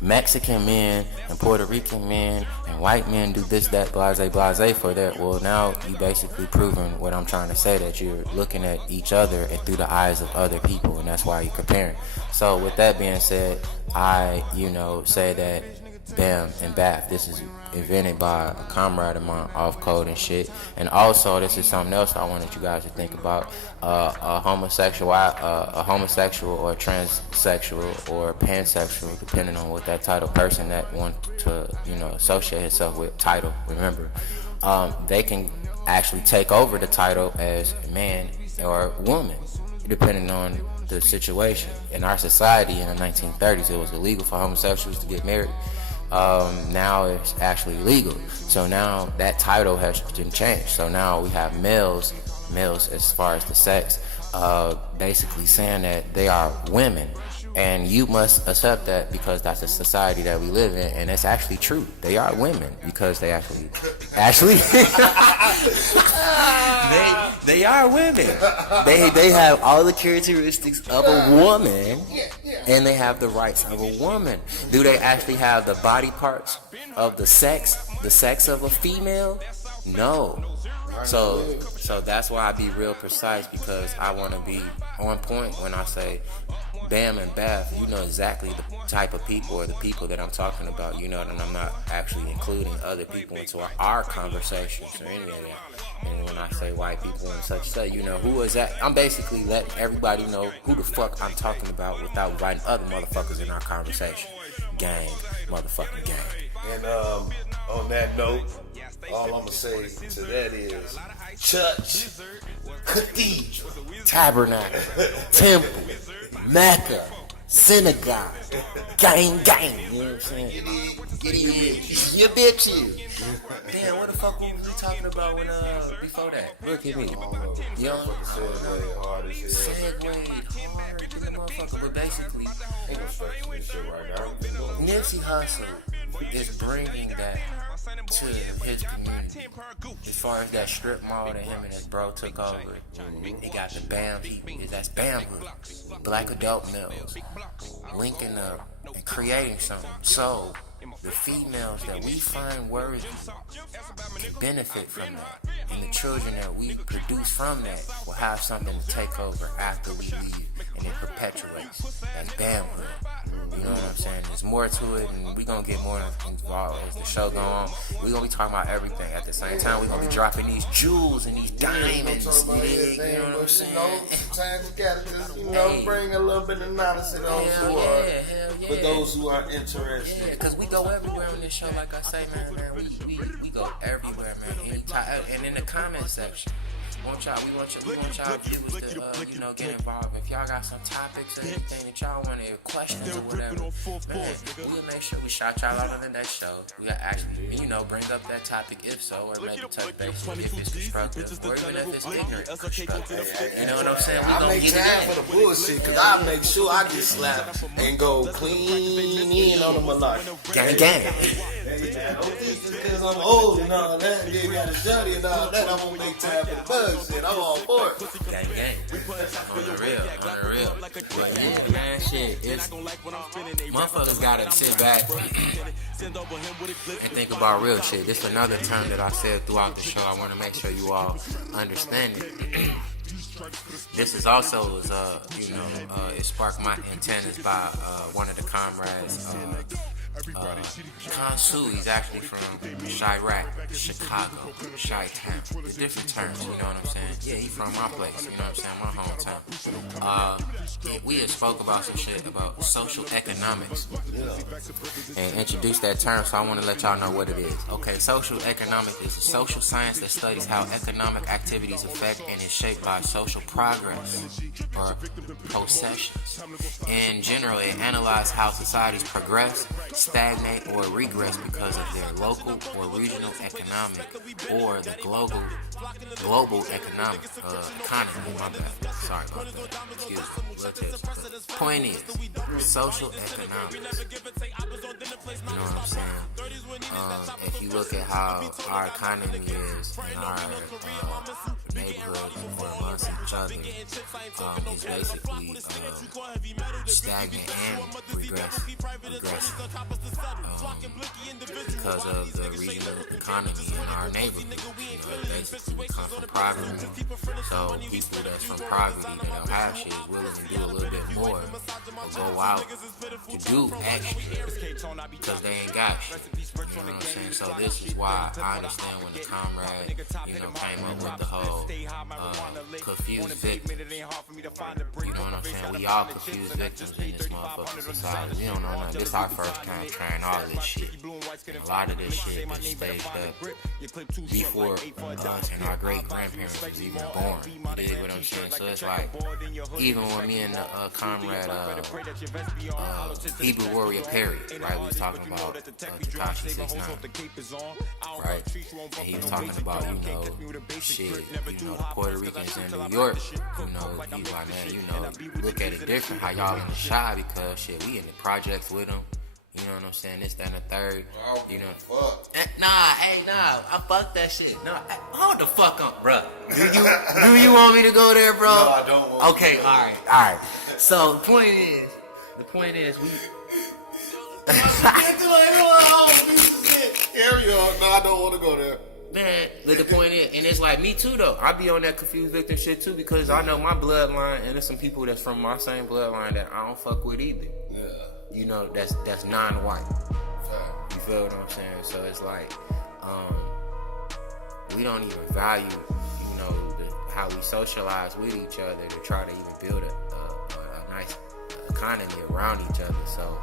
Mexican men and Puerto Rican men and white men do this, that, blase, blase for that. Well, now you basically proving what I'm trying to say, that you're looking at each other and through the eyes of other people, and that's why you're comparing. So with that being said, I, say that BAM and BAF, this is invented by a comrade of mine, off code and shit. And also, this is something else I wanted you guys to think about. A homosexual or a transsexual or pansexual, depending on what that title person that want to, associate himself with title, remember, they can actually take over the title as man or woman, depending on the situation. In our society in the 1930s, it was illegal for homosexuals to get married. Now it's actually legal. So now that title has been changed. So now we have males as far as the sex, basically saying that they are women. And you must accept that because that's the society that we live in, and it's actually true. They are women because they actually they are women. They have all the characteristics of a woman, and they have the rights of a woman. Do they actually have the body parts of the sex of a female? No. So that's why I be real precise, because I want to be on point when I say Bam and Bath, you know exactly the type of people or the people that I'm talking about, you know, and I'm not actually including other people into our conversations or any of that. And when I say white people and such, you know, who is that? I'm basically letting everybody know who the fuck I'm talking about without inviting other motherfuckers in our conversation. Gang, motherfucking gang. And on that note, all I'm gonna say to that is church, cathedral, Tabernacle, temple, Mecca, synagogue, gang, gang. You know what I'm saying? get in your bitch. Your bitches. Damn, what the fuck were we talking about when before that? Look at me. You know? Segue hard as hell. Segwayed hard to the motherfucker, but basically, Ain't no structure to this shit right now. Nipsey Hussle is bringing that to his community. As far as that strip mall that him and his bro took over, he got the BAM people. That's BAM Hood, Black Adult Males, linking up and creating something. So the females that we find worthy can benefit from that, and the children that we produce from that will have something to take over after we leave, and it perpetuates. That's BAM Hood. You know what I'm saying? There's more to it, and we're going to get more involved as the show goes on. We're going to be talking about everything. At the same time, we're going to be dropping these jewels and these diamonds. You know what I'm saying? Sometimes you gotta just, bring a little bit of knowledge to those for those who are interested. Yeah, because we go everywhere on this show, like I say, man, we go everywhere, man. Anytime, and in the comment section. We want y'all viewers to, get involved. If y'all got some topics or anything that y'all want to, questions or whatever, man, we'll make sure we shout y'all out on the next show. We'll actually, bring up that topic if so, or maybe touch base if it's constructive, or even if it's ignorant constructive. You know what I'm saying? I make time for the bullshit, because I make sure I get slapped and go clean in on the malarkey. Gang, gang. Because I'm old and all that, and they got a dirty and all that, I'm going to make time for the bug shit. I'm all for it. Gang, gang. On the real. But yeah, man, shit. Motherfuckers gotta sit back and think about real shit. This is another term that I said throughout the show. I want to make sure you all understand it. This is also, it sparked my antennas by one of the comrades, Kansu. He's actually from Chirac, Chicago, Chi-Town. There's different terms, you know what I'm saying? Yeah, he's from my place, you know what I'm saying, my hometown. We had spoke about some shit about social economics and introduced that term, so I want to let y'all know what it is. Okay, social economics is a social science that studies how economic activities affect and is shaped by social progress or possessions. In general, it analyzes how societies progress, stagnate, or regress because of their local or regional economic or the global economic economy. My bad. Sorry about that. Excuse me. Point is, social economics. You know what I'm saying? If you look at how our economy is in our neighborhood or amongst each other, it's basically stagnant and regressive. Because of the regional economy in our neighborhood. Basically we come from poverty. So people that's from poverty that don't have shit is willing to do a little bit more or go out to do extra because they ain't got shit. You know what I'm saying? So this is why I understand when the comrade, came up with the whole confused victims. You know what I'm saying? We all confused victims in this motherfucking society. We don't know nothing. This is our first time trying all this shit. And a lot of this shit is staged up before us and our great grandparents was even born. You dig what I'm saying? So it's like, even when me and the comrade Hebrew Warrior Perry, right, we was talking about Tekashi 69, right? And he was talking about, shit, the Puerto Ricans in New York, he's like, man, look at it different, how y'all in the shy, because shit, we in the projects with them. You know what I'm saying? This, that, and the third. Nah, I fuck that shit. No, hold the fuck up, bro. Do you want me to go there, bro? No, I don't want Okay, all right. So the point is, we. Carry on. No, I don't want to go there. Man, but the point is, and it's like me too though. I be on that confused victim shit too because I know my bloodline, and there's some people that's from my same bloodline that I don't fuck with either. Yeah. You know, that's non-white. You feel what I'm saying? So it's like, we don't even value, you know, how we socialize with each other to try to even build a nice economy around each other. So,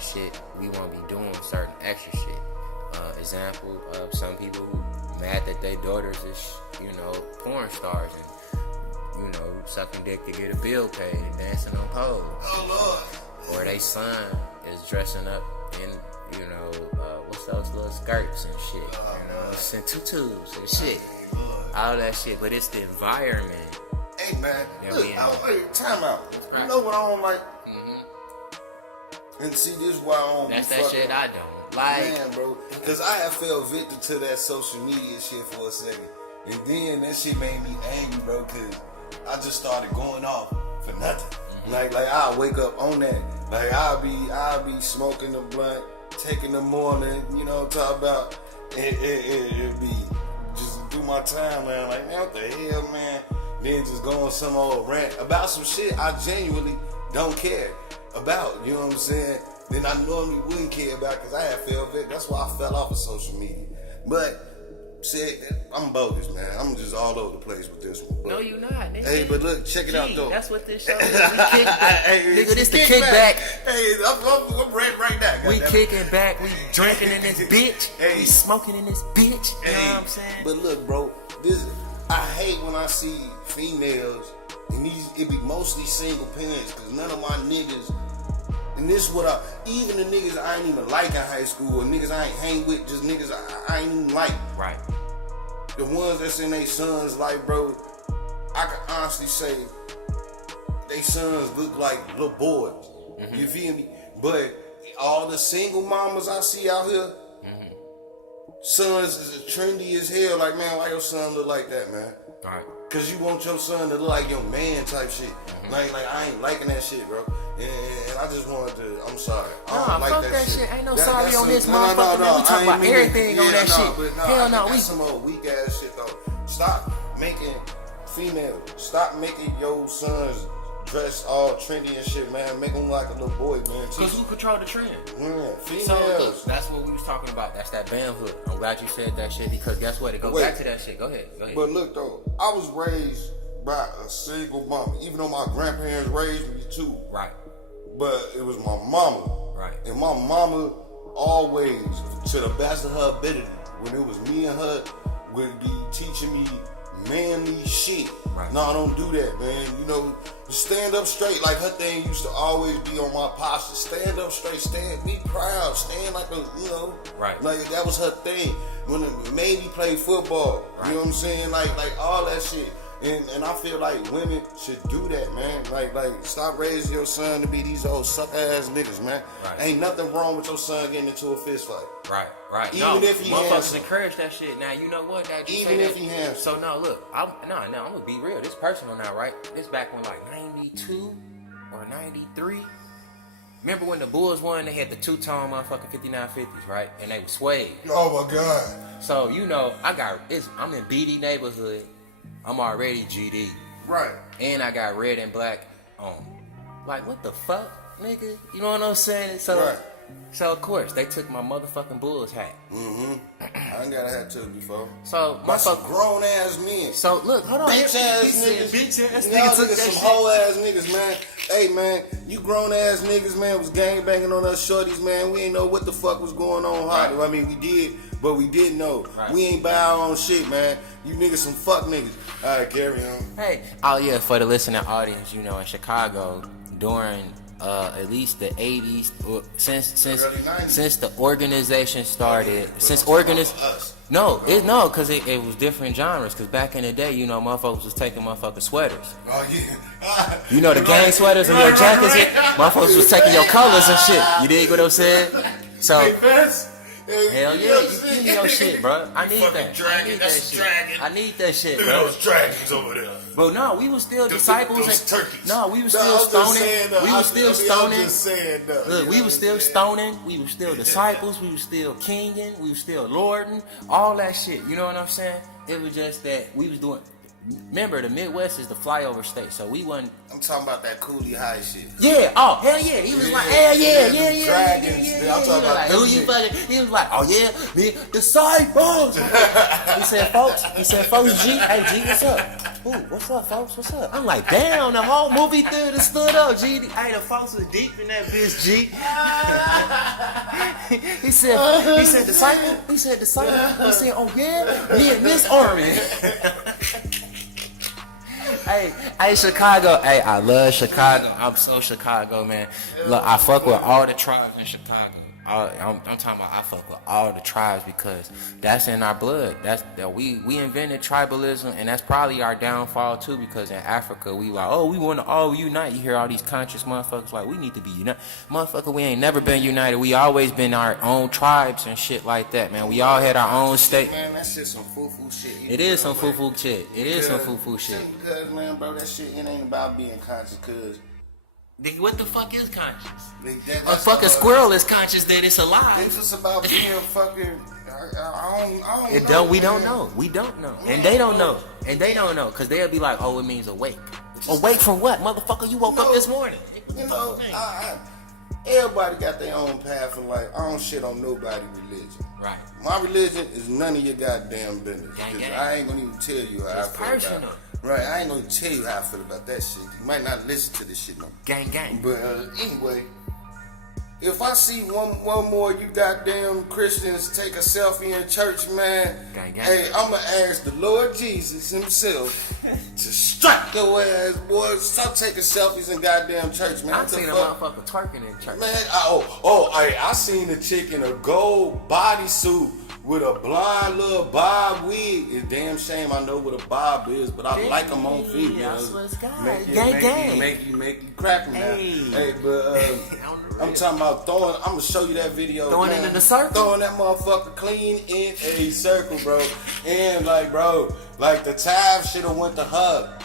shit, we won't be doing certain extra shit. Example of some people who mad that their daughters is, you know, porn stars and, you know, sucking dick to get a bill paid and dancing on poles. Oh Lord. Or they son is dressing up in, you know, what's those little skirts and shit, you know, and tutus and shit, all that shit. But it's the environment. Hey man, Yeah, look, time out. You know what I don't like? And see, this is why I don't. That's be that fucking- shit I don't like. Man, bro, because I have fell victim to that social media shit for a second, and then that shit made me angry, bro, because I just started going off for nothing. Like I'll wake up on that. Like I'll be smoking the blunt, taking the morning, you know what I'm talking about. It be just do my time, man. Like, man, what the hell, man? Then just go on some old rant about some shit I genuinely don't care about, you know what I'm saying? Then I normally wouldn't care about because I had fell victim. That's why I fell off of social media. But shit, I'm bogus, man. I'm just all over the place with this one. But, No, you not, nigga. hey, but look, check it out though. That's what this show is. We nigga, this the kickback. Hey, I'm right now. We goddamn. kicking back. We drinking in this bitch. Hey. We smoking in this bitch. You know what I'm saying? But look, bro, I hate when I see females, and it be mostly single parents, because none of my niggas, and this is what even the niggas I ain't even like in high school, or niggas I ain't hang with, just niggas I ain't even like. Right. The ones that's in their sons' life, bro, I can honestly say they sons look like little boys. You feel me? But all the single mamas I see out here, sons is trendy as hell. Like, man, why your son look like that, man? All right. Cause you want your son to look like your man type shit. Like I ain't liking that shit, bro. And I just wanted to. I'm sorry. I don't like fuck that that shit. shit. Ain't no That- sorry that's on some- this no, motherfucker, man. We I talk ain't about mean everything on that shit. but Hell no, that's we- some old weak ass shit though. Stop making females. Stop making your sons dress all trendy and shit, man. Make them like a little boy, man. Because you control the trend. Man, females. So look, that's what we was talking about. That's that manhood. I'm glad you said that shit because guess what? It goes Wait. back to that shit. Go ahead. But look though, I was raised by a single mama. Even though my grandparents raised me too. Right. But it was my mama. Right. And my mama always, to the best of her ability, when it was me and her, would be teaching me manly shit. Right. No, don't do that, man. You know, stand up straight. Like her thing used to always be on my posture. Stand up straight. Be proud. Stand like a, you know. Right. Like that was her thing. When it made me play football. Right. You know what I'm saying? Like all that shit. And I feel like women should do that, man. Like stop raising your son to be these old suck ass niggas, man. Right. Ain't nothing wrong with your son getting into a fist fight. Right. Even if he motherfuckers handsome. encourage that shit. Now you know what? Now, you Even say if that. he handsome. So now look, I'm gonna be real. This personal now, right? This back when like 92 or 93. Remember when the Bulls won? They had the two-tone motherfucking 5950s, right? And they were suede. Oh my God. So you know, I'm in BD neighborhood. I'm already GD. Right. And I got red and black on. Like, what the fuck, nigga? You know what I'm saying? So, Right. So of course they took my motherfucking Bulls hat. I ain't got a hat too before. So By some motherfucker. grown ass men. So look, hold on. Bitch ass He said niggas. Bitch ass Y'all nigga took niggas that some shit. hoe ass niggas, man. Hey man, you grown ass niggas, man, was gang banging on us shorties, man. We ain't know what the fuck was going on. Right. I mean, we did, but we didn't know. Right. We ain't buy our own shit, man. You niggas some fuck niggas. All right, carry on. Hey, oh yeah, for the listening audience, you know, in Chicago during at least the 80s, or since Early 90s. since the organization started, Us. because it was different genres. Because back in the day, you know, motherfuckers was taking motherfucking sweaters. Oh yeah. You know the gang sweaters and your jackets. Motherfuckers was taking your colors and shit. You dig what I'm saying? So Hey, Fez. Hell yeah, give me your shit, bro. I need Fucking that. I dragon, need that that's a shit. dragon. I need that shit, Look at bro. those dragons over there. But no, we was still disciples. Those turkeys. No, we was No, still I'm just stoning. saying, though, We was still I'm stoning. just saying, though. Look, we was still stoning. We was still disciples. We was still kinging. We was still lording. All that shit. You know what I'm saying? It was just that we was doing. Remember, the Midwest is the flyover state, so we wasn't. I'm talking about that Coolie High shit. Yeah. Oh, hell yeah. He was like, hell yeah. Dragons. I'm talking about Who you fucking? He was like, oh yeah, me disciples. He said, folks. G. Hey, G, what's up? Ooh, what's up, folks? What's up? I'm like, damn, the whole movie theater stood up, G. Hey, the folks was deep in that bitch, G. He said, disciple. He said, disciple. He said, oh yeah, me and Miss Army. Hey, Chicago. Hey, I love Chicago. I'm so Chicago, man. Look, I fuck with all the tribes in Chicago. I'm talking about I fuck with all the tribes because that's in our blood. That we invented tribalism, and that's probably our downfall too. Because in Africa, we like, oh, we want to all unite. You hear all these conscious motherfuckers like, we need to be united. Motherfucker, we ain't never been united. We always been our own tribes and shit like that, man. We all had our own state. Man, that shit some foo-foo shit. It is some foo-foo shit. It is some foo-foo shit. Because, man, bro, that shit, it ain't about being conscious, cause What the fuck is conscious? A that's fucking squirrel is conscious that it's alive. It's just about being fucking. I don't know. We don't know. We don't know. And they don't know. And they don't know. Because they'll be like, oh, it means awake. Awake from what? Motherfucker, you woke up this morning. You know, everybody got their own path in life. I don't shit on nobody's religion. Right. My religion is none of your goddamn business. Gang, 'Cause gang. I ain't gonna even tell you how It's I feel personal. about it. Right, I ain't gonna tell you how I feel about that shit. You might not listen to this shit no more. Gang, gang. But anyway, if I see one more you goddamn Christians take a selfie in church, man, Gang, gang. hey, I'ma ask the Lord Jesus himself to strike your ass, boy. Stop taking selfies in goddamn church, man. I What the seen a fuck? motherfucker twerking in church. Man, I seen a chick in a gold bodysuit with a blonde little bob wig. It's damn shame I know what a bob is, but I like them on feet. Yeah, that's what's got. Make you crack them now. Hey, but I'm talking about throwing. I'm gonna show you that video. Throwing it in the circle? Throwing that motherfucker clean in a circle, bro. And like the time should have went to her.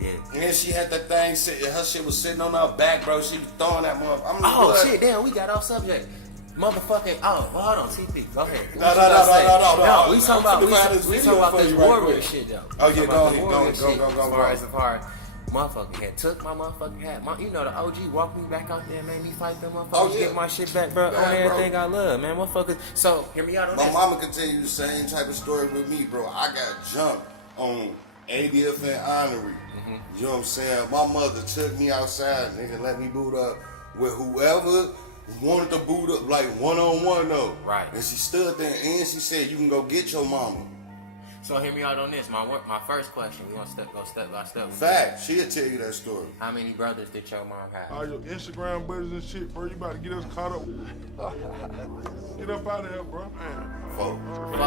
Yeah. And she had that thing. Her shit was sitting on her back, bro. She was throwing that motherfucker. Oh, shit, damn, we got off subject. Motherfucking, hold on, TP, go ahead. No, we talking about this warrior shit, though. Oh, yeah, go As far as motherfucker had took my motherfucking hat. You know, the OG walked me back out there and made me fight them motherfuckers. Oh, yeah. Get my shit back, bro, on everything I love, man. Motherfuckers. So, hear me out on My this. mama can tell you the same type of story with me, bro. I got jumped on 80th and Honorary. You know what I'm saying? My mother took me outside and let me boot up with whoever wanted to boot up, like one-on-one though. Right. And she stood there and she said, you can go get your mama. So hear me out on this. My first question. We gonna go step by step. Fact, she'll tell you that story. How many brothers did your mom have? All your Instagram buddies and shit, bro. You about to get us caught up. Get up out of here, bro. Man. Fuck. My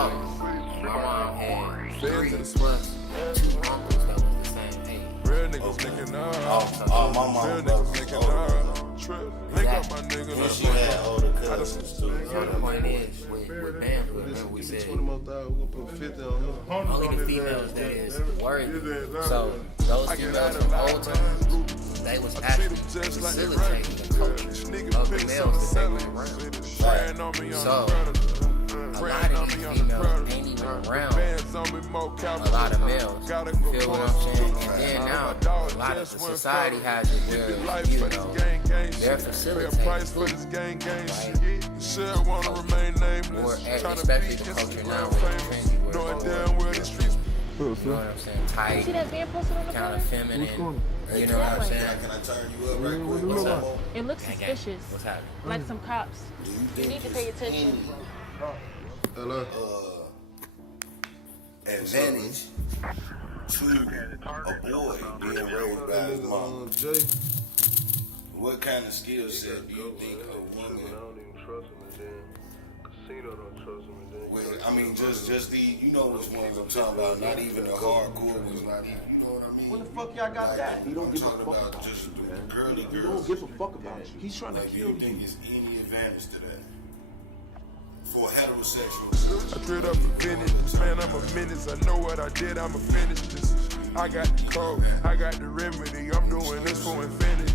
mom had Fans 3 to the plus 2 uncles that was the same age. Real niggas thinking Oh, my mama Real was niggas thinking older. Link up my nigga. And she had older cousins too. So the point is, with Bamford, remember we said 20 more thousand, we're gonna put 50 on him. only the females that is worthy. So those females from old times, they was actually facilitating the culture of the males that they went around. So a lot of these females ain't even around a lot of males. You feel what I'm saying? And then now, a lot of the society has it where, you know, they're facilitating food, right? Or especially the culture now where it's trendy, where it's you know what I'm saying, tight, See that van posted on the kind phone? of feminine, you know what I'm saying? Can I turn you up right quick? What's up? It looks Gang, gang. suspicious. What's happening? Like some cops. You need to pay attention. Hello. Advantage to a boy being raised by his mom. Jay. What kind of skill set do you think a woman? I mean, just the, you know which ones I'm talking about. Not even the hardcore ones. Not even, you know what I mean? When the fuck y'all got that? He don't give a I'm fuck talking about just you, the man. girly He girls. don't give a fuck about you. He's trying to Like, do kill you think you. it's any advantage to that? for heterosexual. I straight up invented this, man, I'm a menace. I know what I did, I'ma finish this. I got the code, I got the remedy. I'm doing this for infinity.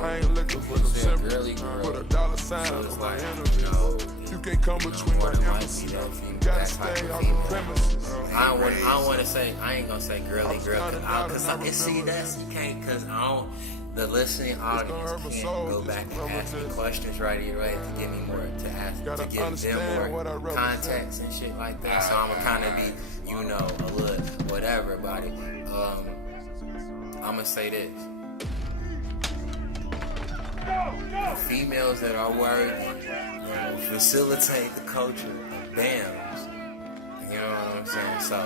I ain't looking for the sympathy. Put a dollar sign on my enemy. You can't come between my embassy. Gotta stay on the premises. I don't want to say, I ain't gonna say girly girl, cause see that's you can't, cause I don't. The listening audience can't go back and ask me questions right away to give me more, to give them more context and shit like that. So I'ma kind of be, a little whatever about it. I'ma say this. The females that are worthy facilitate the culture of dams. You know what I'm saying? So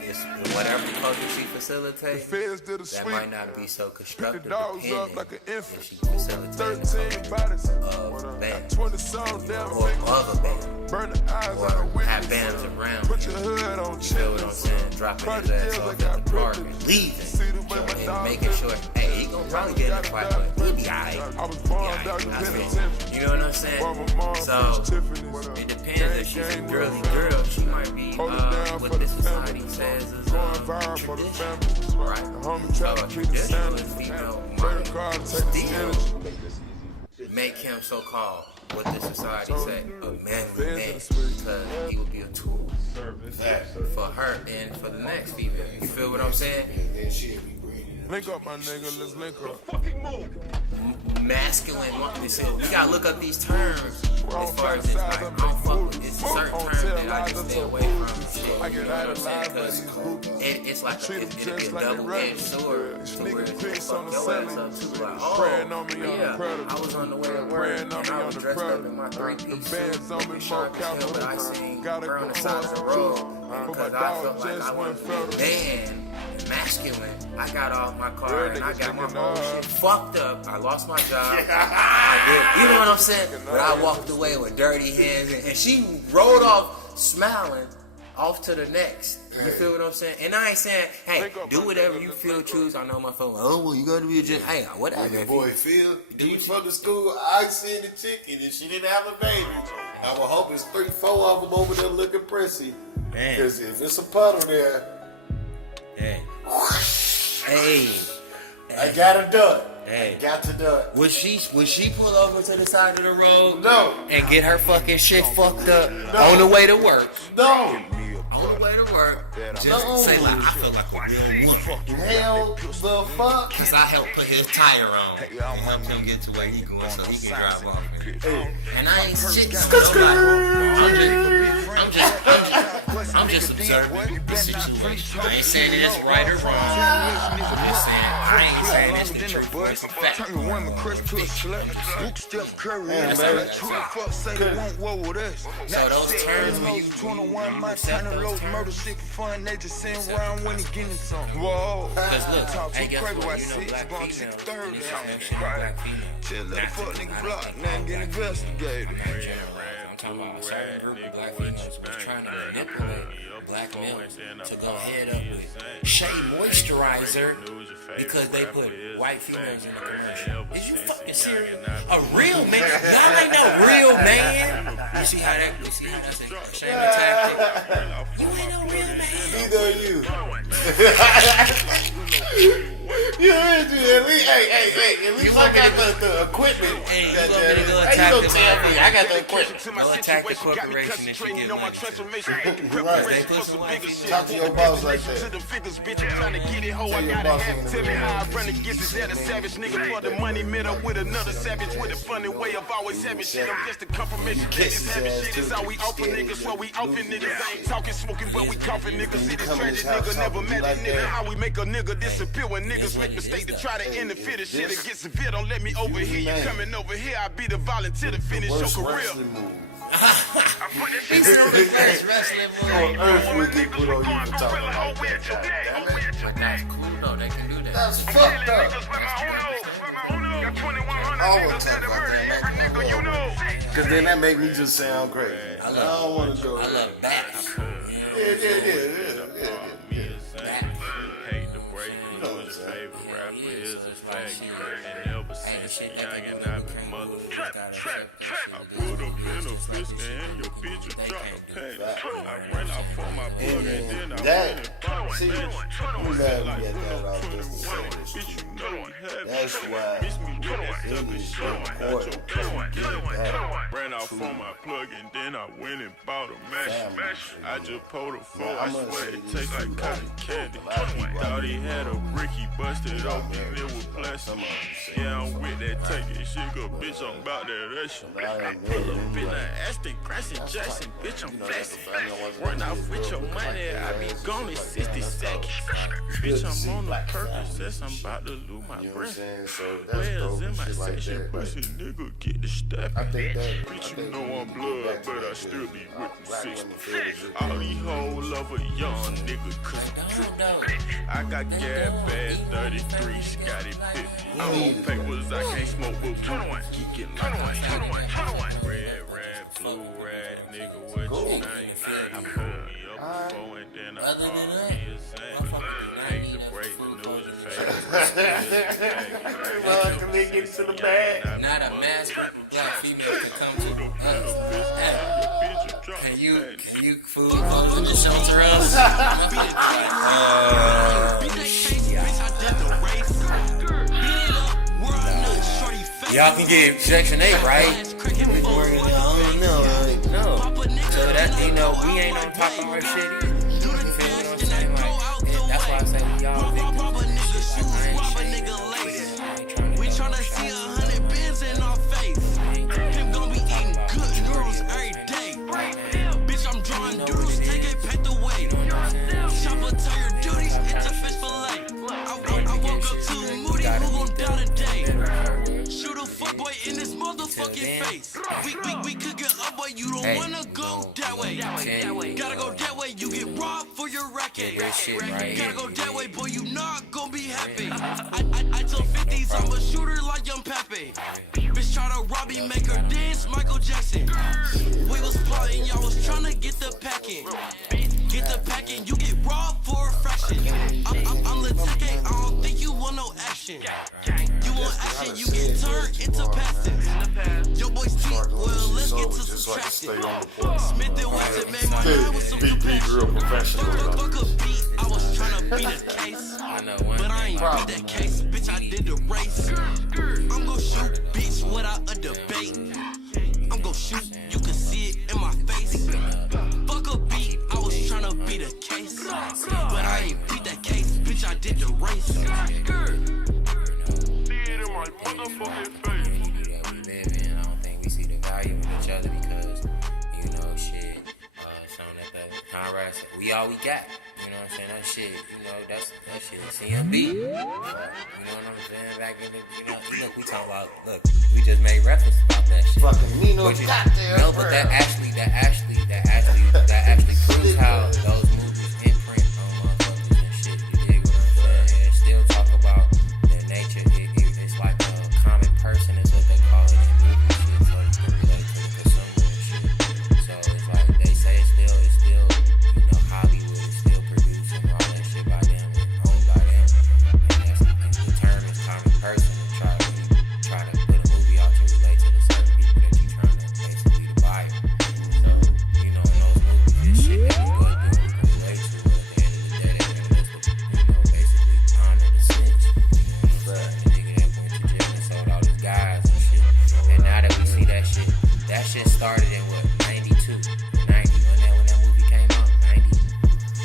it's whatever culture she facilitates, that might not be so constructive depending if she facilitates the culture of bands or of a band or have bands around him. You feel what I'm saying? Dropping his ass off at the park and leaving and making sure, hey, he gonna probably get in a fight, but he be alright. You know what I'm saying? So it depends if she's a girly girl, she might be what the society says is tradition. Right. So a traditionalist female might still make him so-called what the society say a manly man, because he would be a tool for her and for the next female. You feel what I'm saying? Link up, my nigga, let's link up. Masculine, we gotta look up these terms as far as it's like, I don't fuck with it's certain terms that I just stay away from. Shit, you know what I'm saying? Because it's like it'll be a double-edged sword to where it's fuck your ass up too. Like, oh, yeah, I was on the way to work and I was dressed up in my three-piece suit, looking sharp as hell, but I seen her on the side of the road because I felt like I wasn't being masculine. I got off my car and I got my whole shit fucked up. I lost my job. I did, you know what I'm saying? But I walked away with dirty hands and she rolled off smiling off to the next. You feel what I'm saying? And I ain't saying, hey, do whatever you feel, choose. I know my phone. Oh, well, you gotta be a gent. Hey, whatever. Your boy Phil, he was from the school. I seen the chick and she didn't have a baby. I would hope it's 3-4 of them over there looking prissy. Because if it's a puddle there, hey, I gotta do it. Hey. I got to do it. Would she pull over to the side of the road? No. And get her fucking shit fucked up on the way to work? No. On the way to work, just say like, I feel like a real woman. Hell the fuck. Cause I helped put his tire on. Help him get to where he going so he can drive off. And I ain't shit. I'm just observing the situation. I ain't saying that it's right or wrong. I'm just saying, I ain't saying it's the truth. It's a fact. So those terms when you set those terms. Whoa. Cause look, hey, guess what? Black female. Let the fuck nigga block, now get investigated. I'm talking about a certain group of black females was trying to manipulate black men to go head up with Shea Moisturizer because they put white females in the commercial. Is you fucking serious? A real man? Y'all ain't no real man. You see how that's a shame tactic? You ain't no real man. Neither are you. You heard you, at least, at least I got the equipment. Hey, you gonna tell me, I got the equipment. Go attack the corporation that you get money to. Right. They put some white females. Talk to your boss like that. Tell me how I run against this at a savage nigga for the money. Met up with another savage with a funny way of always having shit. I'm just a confirmation that this heavy shit is how we open niggas. While we open niggas ain't talking smoking, but we coughing niggas. See this tragic nigga never met a nigga. How we make a nigga disappear when niggas make mistakes to try to interfere. The shit that gets severe. Don't let me overhear you coming over here. I be the volunteer to finish your career. He's the best wrestling move. On earth we get put on you for talking like that. But that's cool though, they can do that. That's fucked up. I would talk like that. Cause then that make me just sound crazy. I don't want to go. I love bats. I put up in a fist and your bitch And then that, see, you glad we get that off just to say this shit. That's why it is important to get that. Ran off on my plug and then I went and bought a mash. I just pulled a four, I swear it tastes like cotton candy. Thought he had a brick, he busted open, it was plastic. Yeah, I'm with that taking shit, go bitch, I'm about that action. Pull up in the Aston, Grasson Jackson, bitch, I'm flexing. Run off with your money, I be gone in 60 seconds. Bitch, I'm on the purpose, I'm about to lose my breath. Where's in my section, pussy nigga, get the step. Bitch, you know I'm blood, but I still be with the 60. All these hoes love a young nigga, cause I got gas bad 33, Scotty 50. I'm on papers, I can't smoke, but we geeking like red, blue, red, nigga, what you think? I pull me up before and then I call me a saint. Hate to break the news, your favorite. Well, they get to the bag. Not a mask black female can come to us. Can you food closing the shelter us? Y'all can get Section 8, right? I don't know. No. So that, you know, we ain't on top of our shit either. You feel what I'm saying? Like, that's why I say we all victims. We tryna see 100 bins in our face. Him gon' be eating good noodles every day. Bitch, I'm drawing duties, take it, paint the way. Chopper tire duties, it's a fish fillet. I woke up too moody, who gon' down today? Shoot a fuckboy in this motherfucking face. We could get up, but you don't wanna go that way. Gotta go that way, you get robbed for your racket. Gotta go that way, boy, you not gonna be happy. I told 50s, I'm a shooter like young Pepe. Bitch try to rob me, make her dance, Michael Jackson. We was plotting, y'all was tryna get the packing. Get the packing, you get robbed for a fraction. I'm Lateke, I don't think you want no action. You want action, you get turned into passive. Your boy's teeth, well, let's get to subtraction. Smith and Wesson made my life with some compassion. Fuck a beat, I was tryna beat a case. But I ain't beat that case, bitch, I did the race. I'm gon' shoot, bitch, without a debate. I'm gon' shoot, you can see it in my face. Fuck a beat, I was tryna beat a case. But I ain't beat that case, bitch, I did the race. See it in my motherfucking face. That we live in, I don't think we see the value of each other because, you know, shit, something that the Conrad said, we all we got. You know what I'm saying? That shit, you know, that shit is CMB. You know what I'm saying? Back in the, look, we talking about, look, we just made reference about that shit. Fucking Nino got there. No, but that actually proves how those movies imprint on motherfuckers and shit. You dig what I'm saying? And still talk about their nature. It's like a common person is what they call it in movies shit. So you can relate to the consumer and shit. So it's like they say it's still, you know, Hollywood is still producing all that shit by them and owned by them. And the term is common person and try to put a movie out to relate to the certain people that you're trying to basically to buy. So, you know, in those movies, this shit that you go through, you can relate to it. At the end of the day, they're gonna just, you know, basically honor the sins. The nigga that went to jail and sold all his guys and shit. And now that we see that shit started in what, 92, 90, when that movie came out, 90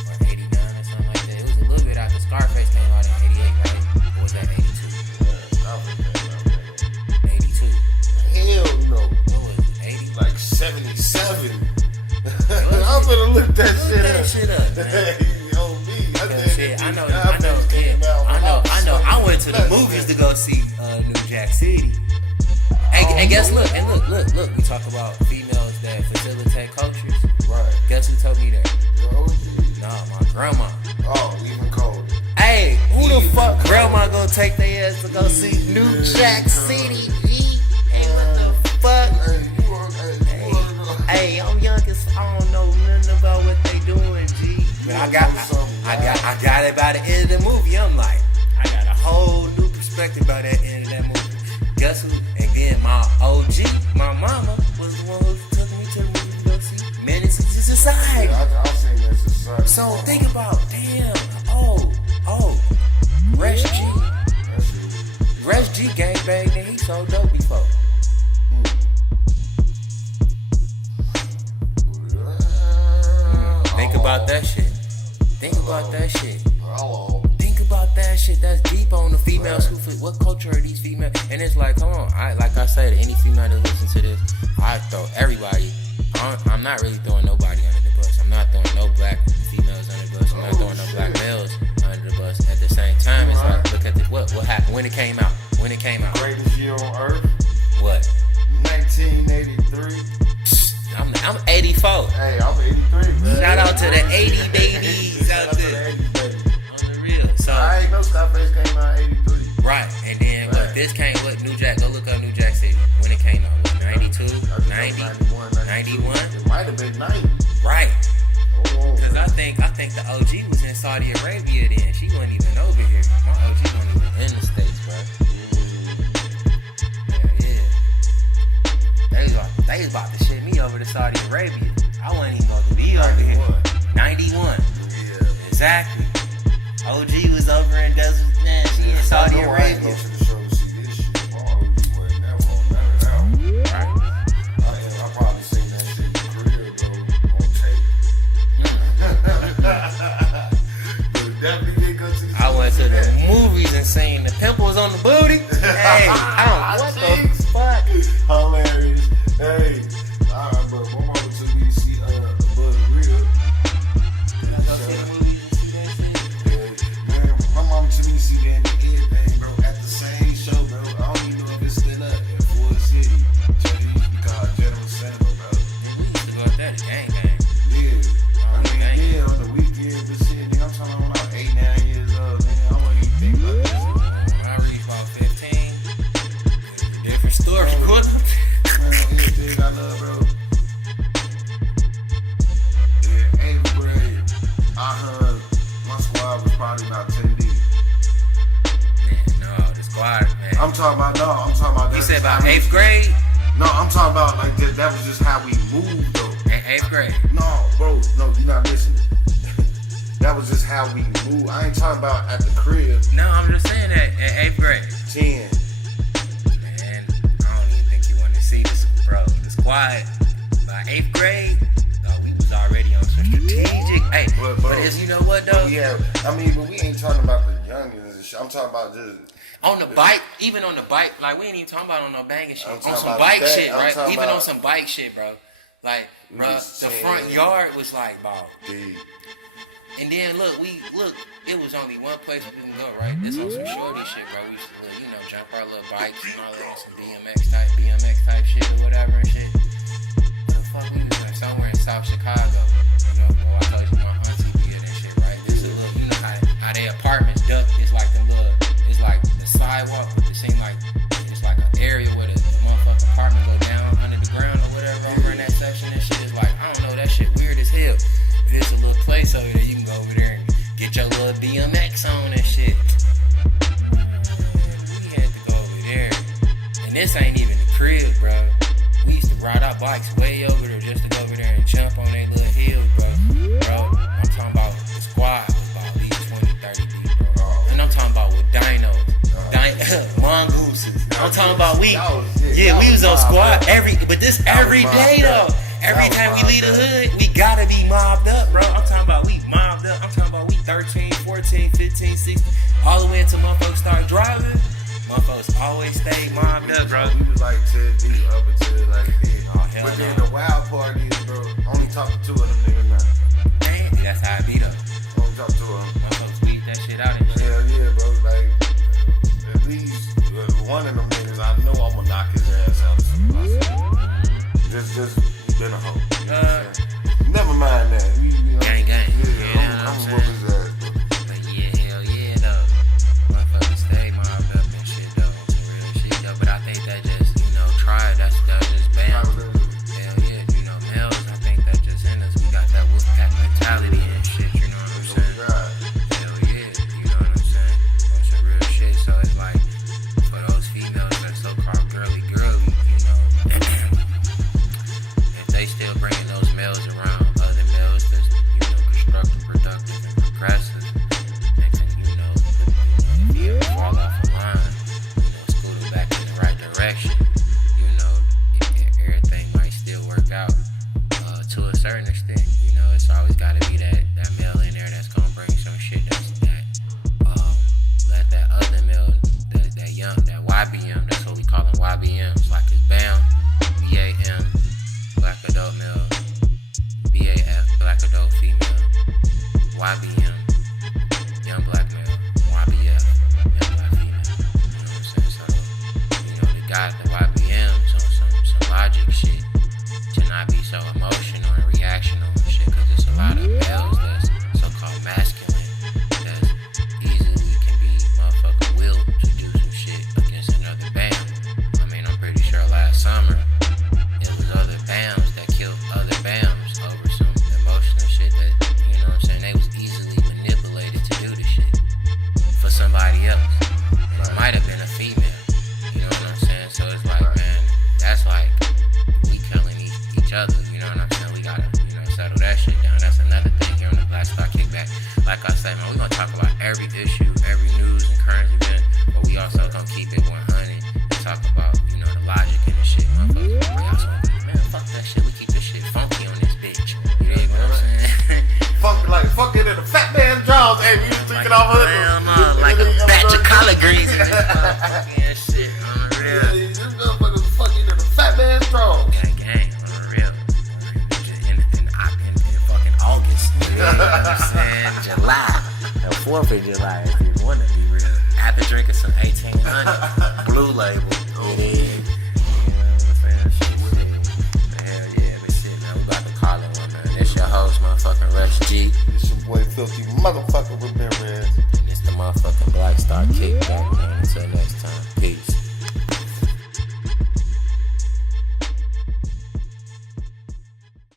or 89 or something like that. It was a little bit after Scarface came out in 88, right? Or was that 82? 82. Hell no. What was it, 80? Like 77. I'm gonna look that shit up. Shit up, man. Hey, yo, me. I know. I went to the movies to go see New Jack City. And guess look. We talk about females that facilitate cultures. Right. Guess who told me that? Nah, my grandma. Oh, even colder. Hey, who the fuck grandma gonna take their ass to go see New Jack City? G? Hey, what the fuck? Hey, I'm young as I don't know nothing about what they doing, G. But I got it by the end of the movie. I'm like, I got a whole new perspective by that end of that movie. Guess who? And then my OG, my mama, was the one who took me to the movie to go see Menace to Society. Yeah, I've seen that society. So think about, damn, Resh G gangbanged and he sold dope before. Think about that shit. Think about that shit. Think about that shit. That's deep on the females who fit. What culture are these females? And it's like, come on. Like I said, any female that listen to this, I throw everybody. I'm not really throwing nobody under the bus. I'm not throwing no black females under the bus. I'm not throwing no black males under the bus. At the same time, it's like, look at this. What happened? When it came out? Greatest year on earth. What? 1983. I'm 84. Hey, I'm 83, man. Shout out to the 80 babies out there. On the real. So I ain't know Scarface came out 83. right, and then what? This came. What? New Jack. Go look up New Jack City when it came out. What, 92, 90, 91. It might have been 90. Right. Cause I think the OG was in Saudi Arabia then. She wasn't even over here. My OG wasn't even in the States, bro. Yeah. They was about to ship me over to Saudi Arabia. I wasn't even supposed to be over here. 91. Yeah. Exactly. OG was over in Desert. Man, she in Saudi Arabia. Go to the show to see this shit. My OG wasn't never on none of that. Right. I probably seen that shit in the crib, though, on tape. But definitely didn't go to the I went to the movies and seen the pimples on the booty. Hey, what the fuck? Hilarious. Hey, but my mama took me to see Bud Real. Man, my mama took me to see that everything, bro, at the same show, bro. I don't even know if it's still up at Ford City. General Cinema, bro. We used to go out there to gang. Yeah, on the weekend, but shit, nigga, I'm talking about when I was 8, 9 years old, man. I wasn't even think about this. When I reached about 15, different story. Man, everything I love, bro. Yeah, 8th grade, I heard my squad was probably about 10 deep. Man, no, the squad, man. I'm talking about You said about 8th grade? No, I'm talking about like that was just how we moved, though. In 8th grade. No, bro, no, you're not listening. That was just how we moved. I ain't talking about at the crib. No, I'm just saying that at 8th grade. 10. Man, I don't even think you want to see this, bro. The squad, by 8th grade, we was already on some strategic. Hey, but is, you know what, though? But we ain't talking about the youngins and shit. I'm talking about just... On the bike, even on the bike, like, we ain't even talking about on no banging shit. On some about bike that. shit, I'm right? talking Even about- on some bike shit, bro. Like, bro, the saying- front yard was like, ball. Deep. And then look, it was only one place we can go, right? It's on some shorty shit, bro. We used to, jump our little bikes and all that, some BMX type shit or whatever and shit. What the fuck we was at? Somewhere in South Chicago. I told you my auntie did that shit, right? This is a little, how they apartments duck. It's like the sidewalk. It seems like it's like an area where the motherfucking apartment go down under the ground or whatever over in that section and shit. It's like, I don't know, that shit weird as hell. There's a little place over there. You can go over there and get your little BMX on and shit. We had to go over there. And this ain't even the crib, bro. We used to ride our bikes way over there just to go over there and jump on that little hill, bro. I'm talking about the squad was about at least 20, 30 deep, bro. And I'm talking about with dinos. Mongooses. I'm talking about we was on squad every day though. Every time we leave the hood, we gotta be mobbed up, bro. I'm talking about we mobbed up. I'm talking about we 13, 14, 15, 16, all the way until motherfuckers start driving. Motherfuckers always stay mobbed up, bro. We was like 10 deep up until like this. Oh, hell But no. then the wild part is, bro, only talk to 2 of them niggas now. Man, that's how I beat up. Only talk to 2 of them. Motherfuckers beat that shit out of Hell yeah, bro. Like, at least one of them niggas, I know I'ma knock his ass out. Just been a hoe. Never mind that. Gang. Yeah, I'm whoop his ass. But yeah, hell yeah, though. Motherfuckers stay mobbed up and shit, though. On some real shit, though. But I think that just, that's YBM, young black male, YBF, young black female. You know what I'm saying? So, they got the YBMs on some logic shit to not be so emotional and reactional and shit, because there's a lot of males that's so-called masculine that easily can be motherfucking willed to do some shit against another band. I mean, I'm pretty sure last summer it was other bands that killed other bands over some emotional shit that, you know what I'm saying, they was easily manipulated to do the shit for somebody else. And it might have been a female, you know what I'm saying? So it's like, man, that's like we killing each other, you know what I'm saying? We gotta, settle that shit down. That's another thing here on the Black Star Kickback. Like I said, man, we gonna talk about every issue, every news and current event, but we also gonna keep it 100 and talk about, the logic and the shit, motherfuckers. We also, man, fuck that shit. We keep this shit funky on this bitch. You dig what I'm saying? Fuck it in the fat man draws. Hey, we was drinking off of it. Like a batch of collard greens and shit on the real. This motherfucker was fucking in the fat man draws. Gang, on the real. In fucking August. You know what I'm saying? July. The 4th of July, if you want to be real. After drinking some 1800 Blue Label. It is. You know what I'm saying? Hell yeah, but shit, man. We about to call it one, man. This your host, motherfucking Rush G. It's your boy Filthy Motherfucker Ramirez. And it's the motherfucking Black Star Kickback, man. Until next time.